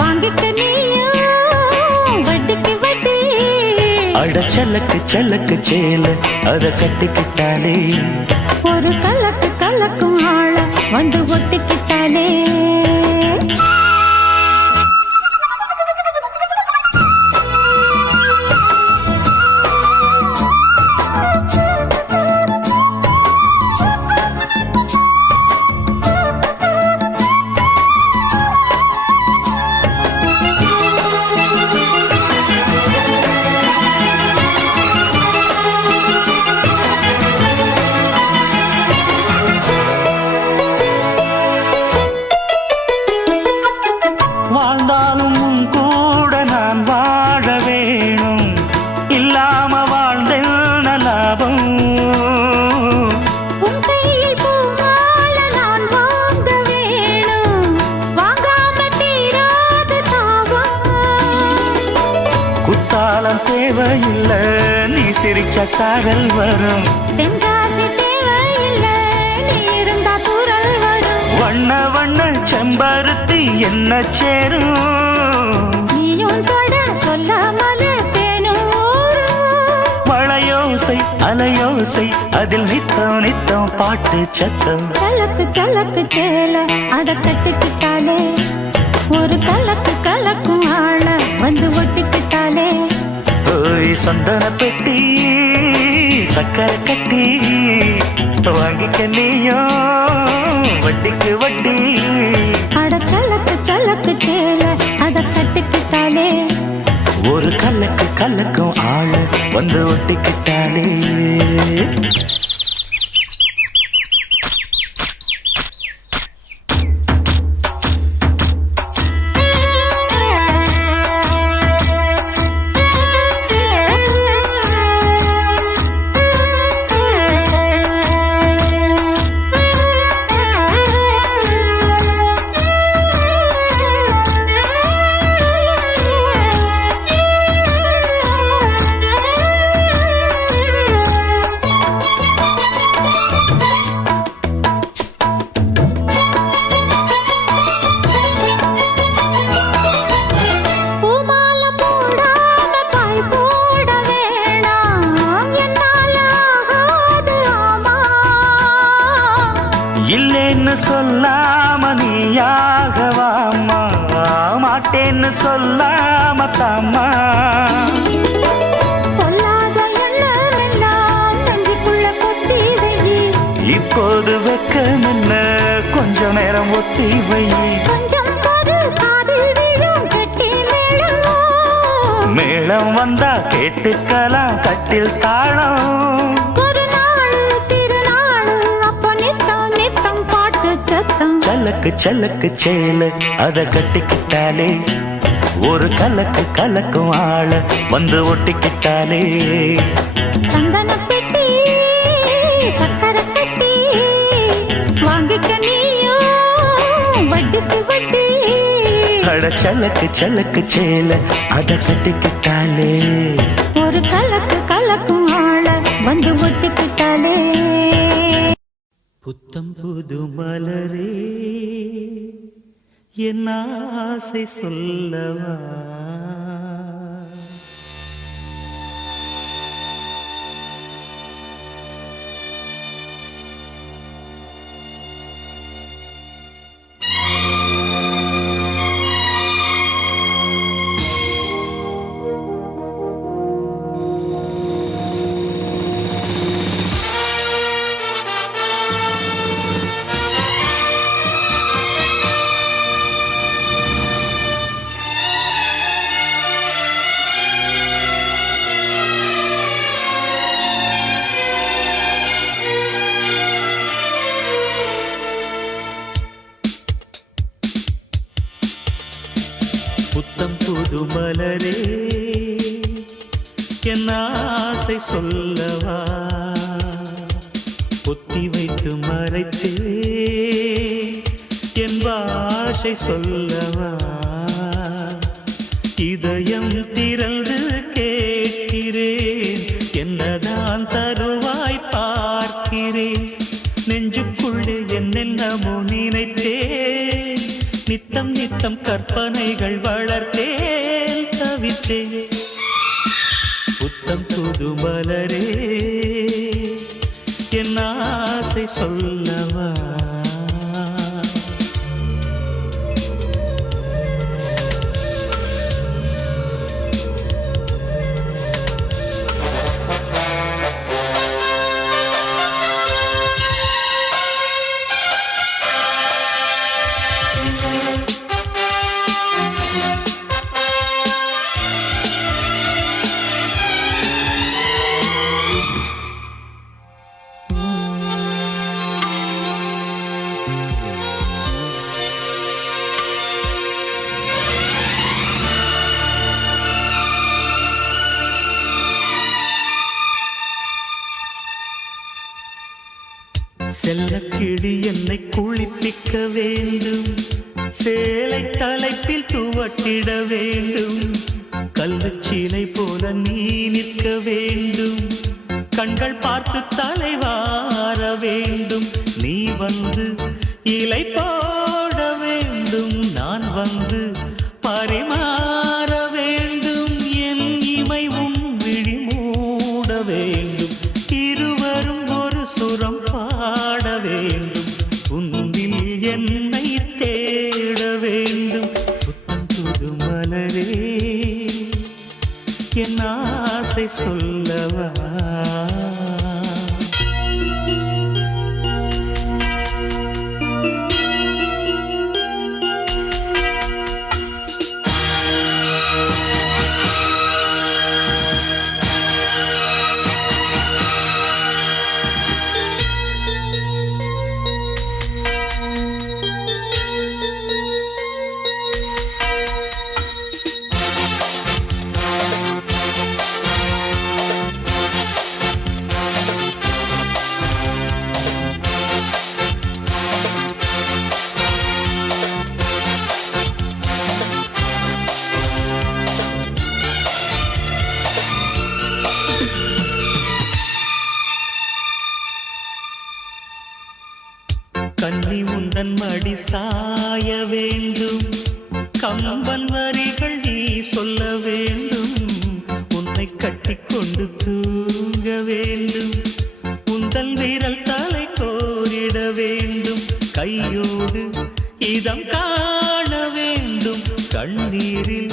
வாங்கிக்க நீயும் வட்டிக்கு வட்டி அட சல்லக்கு சல்லக்கு சேல அத கட்டிக்கிட்டாலே ஒரு கலக்கு கலக்கும் ஆள வந்து ஒட்டிக்கிட்டாலே தேவையில்ல நீ சிரிச்ச சாரல் வரும் தென்காசி தேவையில்ல நீ இருந்தா தூரல் வரும் வண்ண வண்ண செம்பருத்தி என்ன சேரும் நீயும் தொட சொல்லாமல தேனும் மழையோசை அலையோசை அதில் நித்தம் நித்தம் பாட்டு சத்தம் கலக்கு கலக்கு சேல அத கட்டிக்கிட்டாலே ஒரு கலக்கு கலக்கும் ஆள வந்து ஒட்டிக்கிட்டாலே ஓய் சந்தன பெட்டி சக்கரை கட்டி வாங்கிக்க நீயும் வட்டிக்கு வட்டி அட கலக்கு கலக்கு சேல அத கட்டிக்கிட்டாலே ஒரு கலக்கு கலக்கும் ஆள வந்து ஒட்டிக்கிட்டாலே இல்லேன்னு சொல்லாம நீயாகவாமா மாட்டேன்னு சொல்லாம தாமா இப்போது வெக்கமென்ன கொஞ்ச நேரம் ஒத்தி வை மேளம் வந்தா கேட்டுக்கலாம் கட்டில் தாளம் சலக்கு சலக்கு சேல அத கட்டிக்கிட்டாலே ஒரு கலக்கு கலக்கும் ஆள வந்து ஒட்டிக்கிட்டாலே சந்தன பெட்டி சக்கரை பெட்டி வாங்கிக்க நீயும் வட்டிக்கு வட்டி அட சலக்கு சலக்கு சேல அத கட்டிக்கிட்டாலே ஒரு கலக்கு கலக்கும் ஆள வந்து ஒட்டிக்கிட்டாலே புத்தம் புது மலரே என் ஆசை சொல்லவா புத்தம் புது மலரே என் ஆசை சொல்லவா பொத்தி வைத்து மறைத்தே என் பாஷை சொல்லவா இதயம் திறந்து கேட்கிறேன் என்னதான் தருவாய் பார்க்கிறேன் நெஞ்சுக்குள்ளே என்னென்னமோ நினைத்தேன் நித்தம் நித்தம் கற்பனைகள் வளர்த்தேன் தவித்தேன் புத்தம் புது மலரே என் ஆசை சொல்லவா செல்லக்கிளி என்னை குளிப்பிக்க வேண்டும் சேலை தலைப்பில் துவட்டிட வேண்டும் கல்லுச்சீலை போல நீ நிற்க வேண்டும் கண்கள் பார்த்து தலைவார வேண்டும் நீ வந்து இலை போட வேண்டும் நான் வந்து பரிமாற வேண்டும் என் இமை உன் விழி மூட வேண்டும் இருவரும் ஒரு சுரம் பாட வேண்டும் உன்னில் என்னை தேட வேண்டும் புத்தம் புது மலரே என் ஆசை சொல்லவா கன்னி உந்தன் மடி சாய வேண்டும் கம்பன் வரிகள் நீ சொல்ல வேண்டும் உன்னை கட்டிக்கொண்டு தூங்க வேண்டும் உந்தல் வீரல் தலை கோரிட வேண்டும் கையோடு இதம் காண வேண்டும் கண்ணீரில்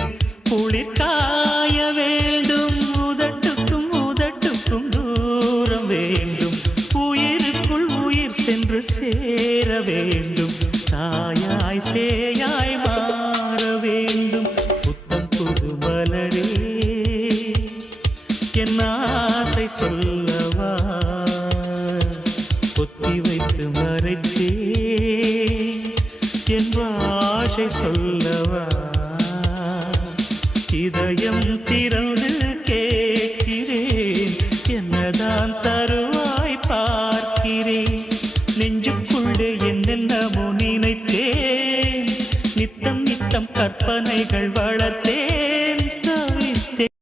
குளிர் காய வேண்டும் உதட்டுக்கும் உதட்டுக்கும் தூரம் வேண்டும் உயிருக்குள் உயிர் சென்று சேர வேண்டும் தாயாய் சேயாய் மாற வேண்டும் புத்தம் புது மலரே என் ஆசை சொல்லவா பொத்தி வைத்து மறைத்தே என் வாஷை சொல்லவா இதயம் திறந்து கேட்கிறேன் என்னதான் தருவாய் பார்க்கிறேன் நெஞ்சுக்குள்ளே என்னென்னமோ நினைத்தேன் நித்தம் நித்தம் கற்பனைகள் வளர்த்தேன் தவித்தேன்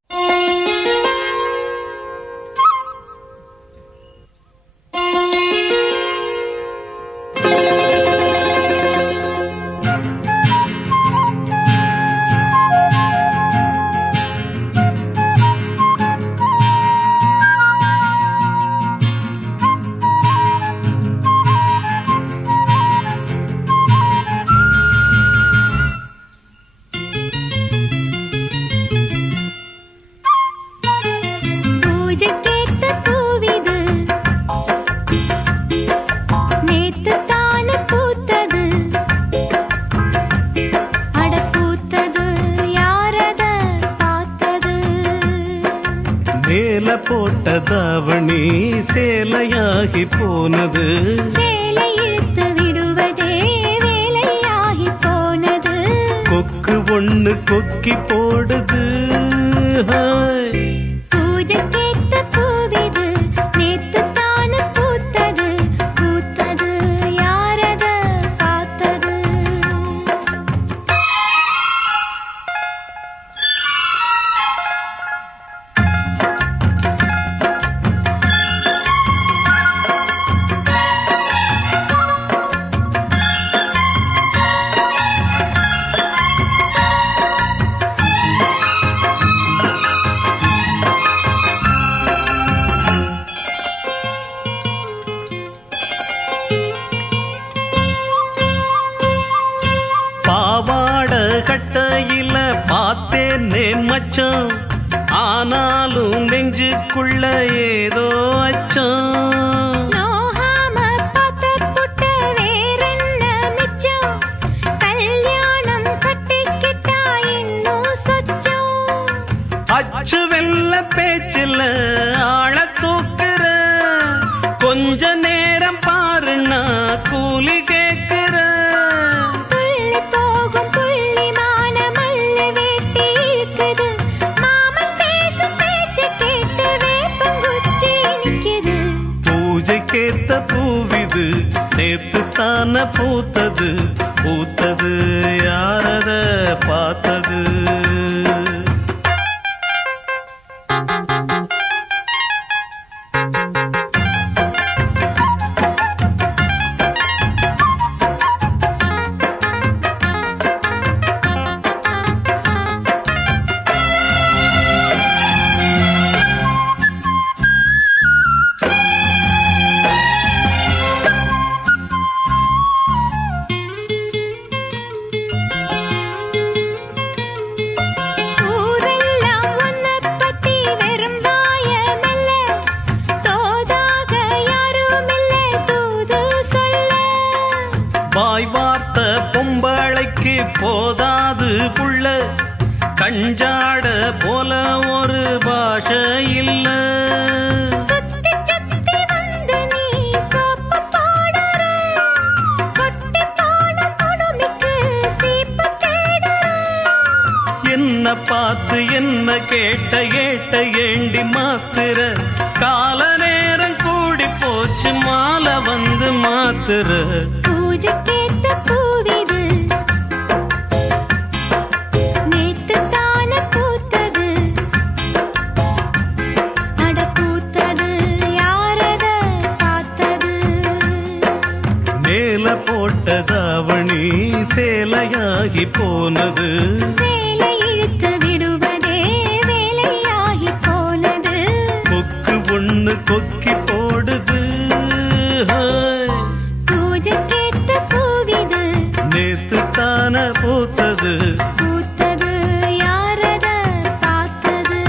போட்டதாவணி சேலையாகி போனது சேலை இழுத்து விடுவதே வேலையாகி போனது கொக்கு ஒண்ணு கொக்கி போடுது பூஜைக்கேத்த பூவிது நேத்து தானு பூத்தது பூத்தது யாரத பார்த்தது பாவாட கட்டையில பார்த்தேனே மச்சம் ஆனாலும் நெஞ்சுக்குள்ள ஏதோ அச்சம் நோகாம பார்த்த புட்ட வேறென்ன மிச்சம் கல்யாணம் கட்டிக்கிட்டா இன்னும் சொச்சம் அச்சு வெல்ல பேச்சில் ஆழ தூக்குற கொஞ்ச நேரம் பாருன்னா கூலி கேட்கிற துள்ளி போகும் புள்ளிமான மல்லு வேட்டி இருக்குது மாமன் பேசும் பேச்சு கேட்டு வேப்பங்குச்சி நிக்குது பூஜைக்கேத்த பூவிது நேத்து தான பூத்தது பூத்தது யாரத பார்த்தது ஊரெல்லாம் உன்னை பத்தி வெறும் வாயமல்ல தோதாக யாரும் இல்லை தூது சொல்ல வாய் வார்த்த பொம்பளைக்கு போதாது புள்ள கஞ்சாட போல ஒரு பாஷை இல்ல சுத்தி சுத்தி வந்து நீ சோப்பு போடுற கொட்டி போன குடுமிக்கு சீப்பு தேடுற என்ன பார்த்து என்ன கேட்ட ஏட்ட ஏண்டி மாத்துற கால நேரம் கூடி போச்சு மாலை வந்து மாத்துற பூஜைக்கேத்த பூவிது நேத்து தான பூத்தது அட பூத்தது யாரத பார்த்தது மேல தாவணி சேலையாகி போனது. சேலை இழுத்து விடுவதே வேலையாகி போனது. கொக்கு ஒண்ணு கொக்கி போடுது. பூஜை கேட்ட பூவிது நேத்து தான பூத்தது. பூத்தது யாரத பார்த்தது.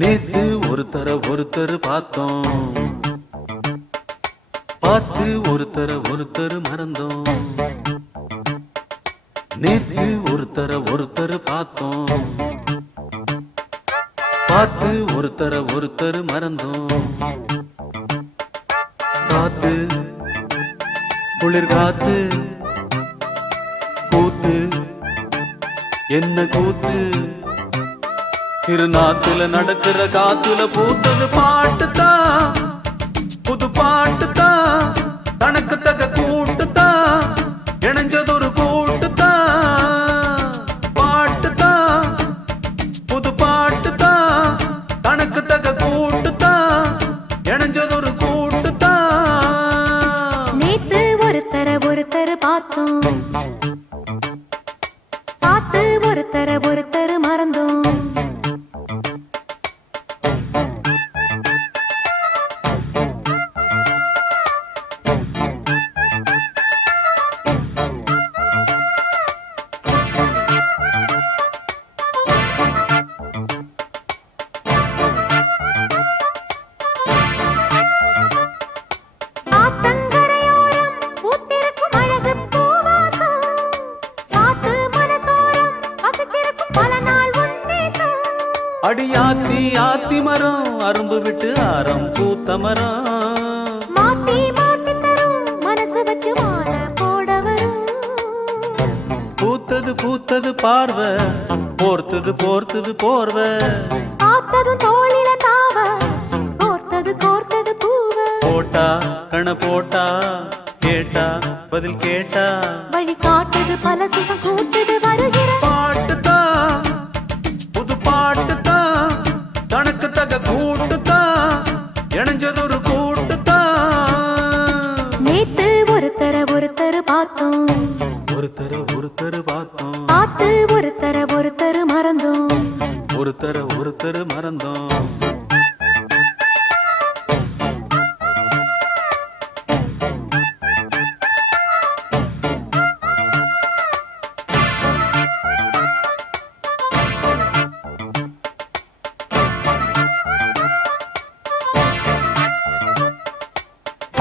நேத்து ஒருத்தர் பார்த்தோம், பார்த்து ஒருத்தர் மறந்தோம். நேத்து ஒருத்தர் பார்த்தோம், பார்த்து ஒருத்தர் மறந்தோம். காத்து குளிர் காத்து கூத்து என்ன கூத்து. திருநாத்துல நடக்கிற காத்துல பூத்தது பாட்டுத்தான், புது பாட்டுத்தான். தனக்கு தக கூட்டுத்தான், இணைஞ்சதொரு கூட்டுத்தான். பாட்டுத்தான் புது பாட்டுத்தான், தனக்கு தக கூட்டுத்தான், இணைஞ்சதொரு கூட்டுத்தான். நேத்து ஒருத்தர் பார்த்தோம், பார்த்து ஒருத்தர் மறந்தோம். அடியாத்தி ஆத்தி மரம் அரும்பு விட்டு ஆரம் பூத்த மரம். மாத்தி மாத்தி தரும் மனசு வச்சு மாற போடவரும். பூத்தது பார்வை, போர்த்தது போர்வை. பார்த்ததும் தோளில தாவ, கோர்த்தது பூவ. போட்டா கண போட்டா, கேட்டா பதில் கேட்டா. வழி காட்டுது பல சுகம் கூட்டுது வருகிற பாட்டுத்தான் புது பாட்டுத்தான், தனக்கு தக கூட்டுத்தான், இணைஞ்சதொரு கூட்டுத்தான். நேத்து ஒருத்தர் பார்த்தோம், ஒருத்தர் பார்த்தோம், பார்த்து ஒருத்தர் மறந்தோம். ஒருத்தர் மறந்தோம்.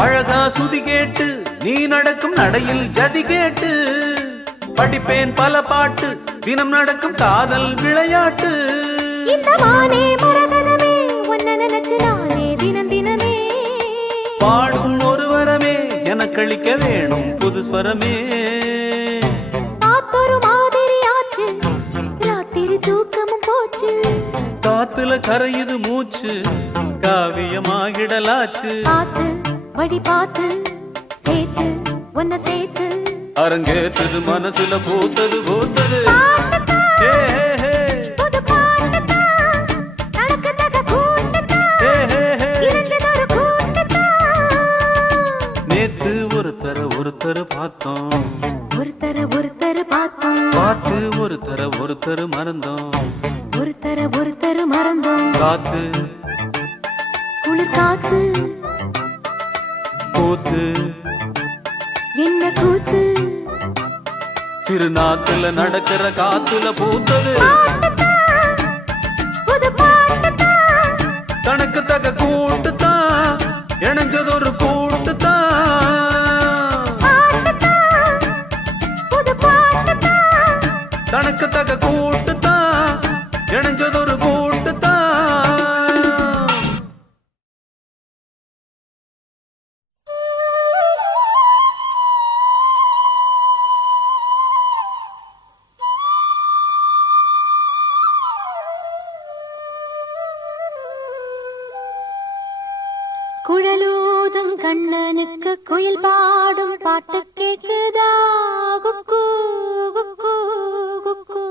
அழகா சுதி கேட்டு நீ நடக்கும் நடையில் ஜதி கேட்டு. படிப்பேன் பல பாட்டு, தினம் நடக்கும் காதல் விளையாட்டு. இந்த வானே மரகதமே, உன்னை நினைச்சு நானே தினமே. பாடும் ஒரு வரமே, எனக்களிக்க வேணும் புது ஸ்வரமே. காத்தொரு மாதிரி ஆச்சு, ராத்திரி தூக்கமும் போச்சு. காத்துல கரையுது மூச்சு, காவியமாகிடலாச்சு. பார்த்து வழி பார்த்து சேர்த்து உன்னை சேர்த்து. அரங்கேற்றது மனசுல பூத்தது பூத்தது. ஹே, ஹே, ஹே. புது பாட்டுத்தான், தனக்கு தக கூட்டுத்தான், ஹே, ஹே, ஹே. இணைஞ்சதொரு கூட்டுத்தான். நேத்து ஒருத்தர் பார்த்தோம், ஒருத்தர் பார்த்தோம், பார்த்து ஒருத்தர் மறந்தோம். ஒருத்தர் மறந்தோம். காத்து குளிர் காத்து கூத்து என்ன கூத்து. திருநாத்துல நடக்கிற காத்துல பூத்தது பாட்டுத்தான், புது பாட்டுத்தான், தனக்கு தக கூட்டுத்தான், இணைஞ்சதொரு கூட்டுத்தான். பாட்டுத்தான், புது பாட்டுத்தான், தனக்கு தக கூட்டுத்தான், இணைஞ்சதொரு கூட்டுத்தான். குழலூதும் கண்ணனுக்கு குயில் பாடும் பாட்டு கேக்குதா குக்கு குக்கு குக்கு.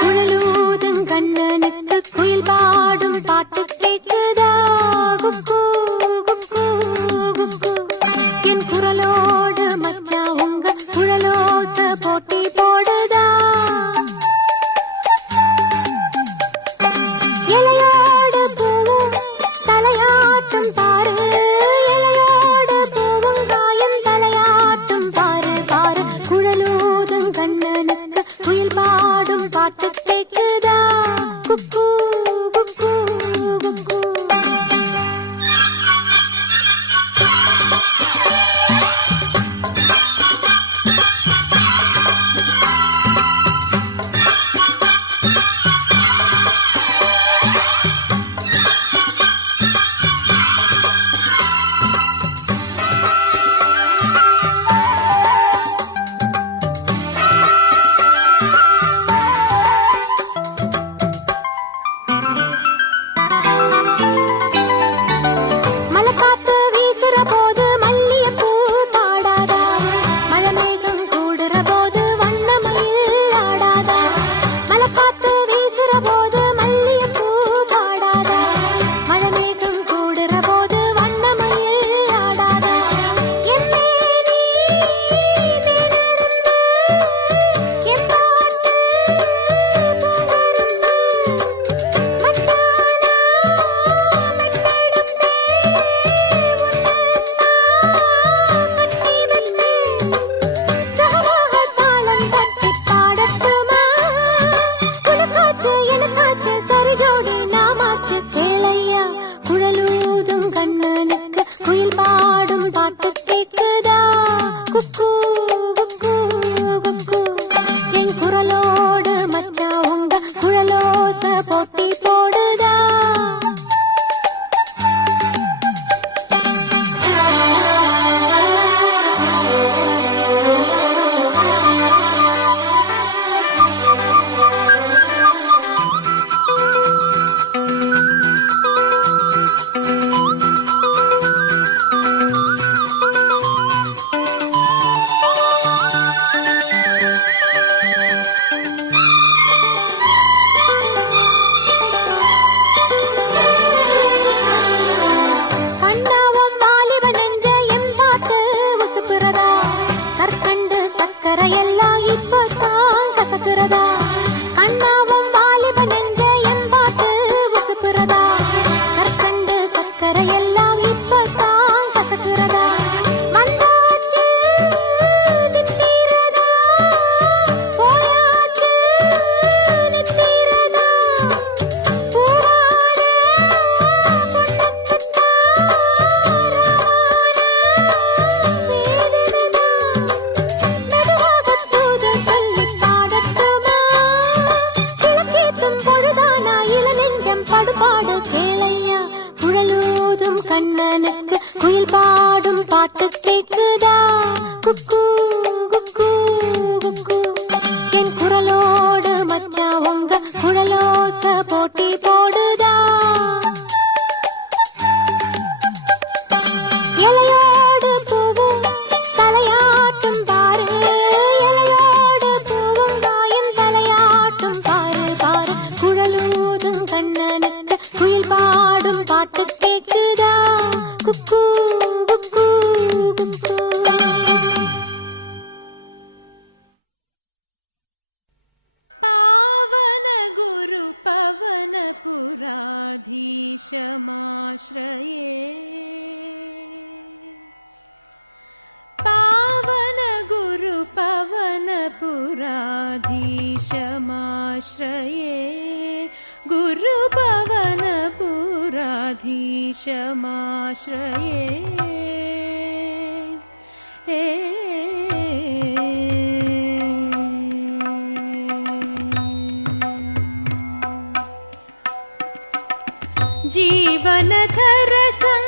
குழலூதும் கண்ணனுக்கு குயில் பாடும் பாட்டு கேக்குதா குக்கு குக்கு குக்கு. என் குரலோடு மச்சா உங்க குழலோச போட்டி போடுதா. இலையோடு பூவும் தலையாட்டும் பாரு, இலையோடு பூவும் காயும் தலையாட்டும் பாரு பாரு. குழலூதும் கண்ணனுக்கு குயில் பாடும் பாட்டு கேக்குதா குக்கு குக்கு குக்கு. மலைக்காத்து வீசுற போது மல்லிகைப்பூ பாடாதா, மழை மேகம் கூடுற போது வண்ணமயில் ஆடாதா. மலைக்காத்து வீசுற போது மல்லிகைப்பூ பாடாதா, மழை மேகம் கூடுற போது வண்ணமயில் ஆடாதா. என்னே நீ நினைந்து என் பாட்டு புகழும் மச்சானா குழலூதும் கண்ணனுக்கு குயில் பாடும் பாட்டு கேக்குதா குக்கு குக்கு குக்கு. என் குரலோடு மச்சா உங்க குழலோச போட்டி போடுதா. கண்ணாவும் வாலிப நெஞ்ச என் பாட்டு உசுப்புறதா, கற்கண்டு சக்கரை எல்லாம் இப்பதான் கசக்குறதா. கண்ணாவும் வாலிப நெஞ்ச என் பாட்டு உசுப்புறதா, கற்கண்டு சக்கரை எல்லாம் இப்பதான் கசக்குறதா. வந்தாச்சு நித்திரதா, போயாச்சு நித்திரதா. பூவான படுபாடு கேளையா. குழலூதும் கண்ணனுக்கு குயில் பாடும் பாட்டு கேக்குதா குக்கு குக்கு குக்கு. என் குரலோடு மச்சா உங்க குழலோச போட்டி போடுதா. இலையோடு பூவும் தலையாட்டும் பாரு, இலையோடு பூவும் காயும் தலையாட்டும் பாரு பாரு. குழலூதும் கண்ணனுக்கு குயில் பாடும் பாட்டு கேக்குதா குக்கு குக்கு குக்கு. பாவன குரு பவன புராதீசமாஸ்ரயே, பாவன குரு பவன புராதீசமாஸ்ரயே, குரு பவன புராதீசமாஸ்ரயே. जीवन धर सन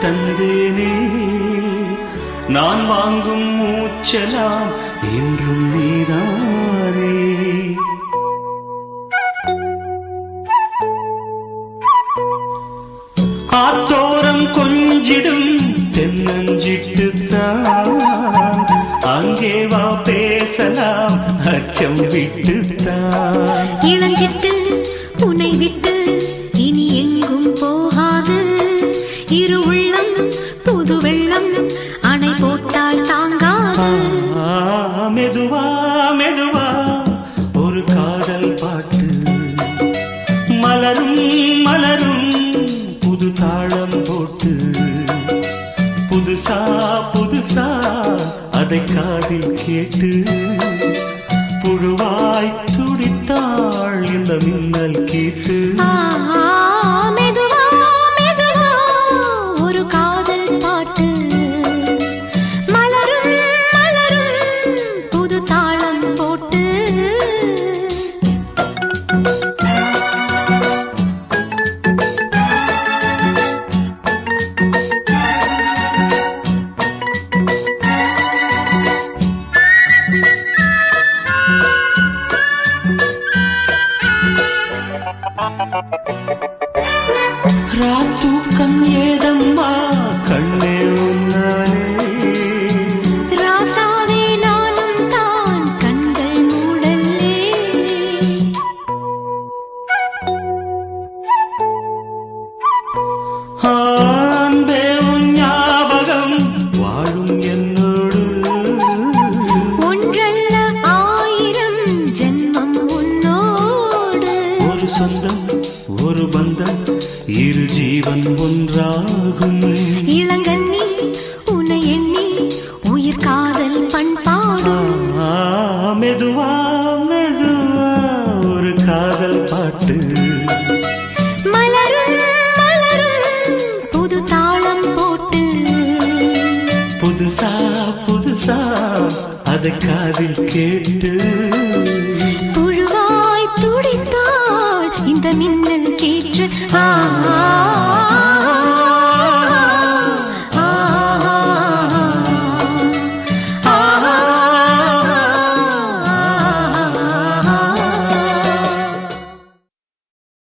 தந்தேனே நான் வாங்கும் மூச்சலாம் என்றும் நீதானே ஆத்தோரம் கொஞ்சிடும் தென்னஞ்சிட்டுத்தான் அங்கே வா பேசலாம் அச்சம் விட்டுத்தான் இளஞ்சிட்டு உன்னை விட்டு இனி எங்கும் போகாது இரு உள்ளம் புது வெள்ளம் அணை போட்டால் தாங்காது மெதுவா மெதுவா ஒரு காதல் பாட்டு மலரும் மலரும் புது தாளம் போட்டு புதுசா புதுசா அதை காதில் கேட்டு புழுவாய் துடித்தாள் இந்த மின்னல் கேட்டு மெதுவா மெதுவா ஒரு காதல் பாட்டு மலரும் மலரும் புது தாளம் போட்டு ராத்தூக்கம் ஏதம்மா கண்ணே உன்னாலே ராசாவே நானும் தான் கண்கள் மூடல்லே அன்பே உன் ஞாபகம் வாழும் என்னோடு ஒன்றல்ல ஆயிரம் ஜென்மம் உன்னோடு ஒரு சொந்தம் ஒரு பந்தம் இரு ஜீவன் ஒன்றாகும் இளங்கண்ணி உன்னை எண்ணி உயிர் காதல் பண்பாடும் மெதுவா மெதுவா ஒரு காதல் பாட்டு மலரும் மலரும் புது தாளம் போட்டு புதுசா புதுசா அதை காதில் கேட்டு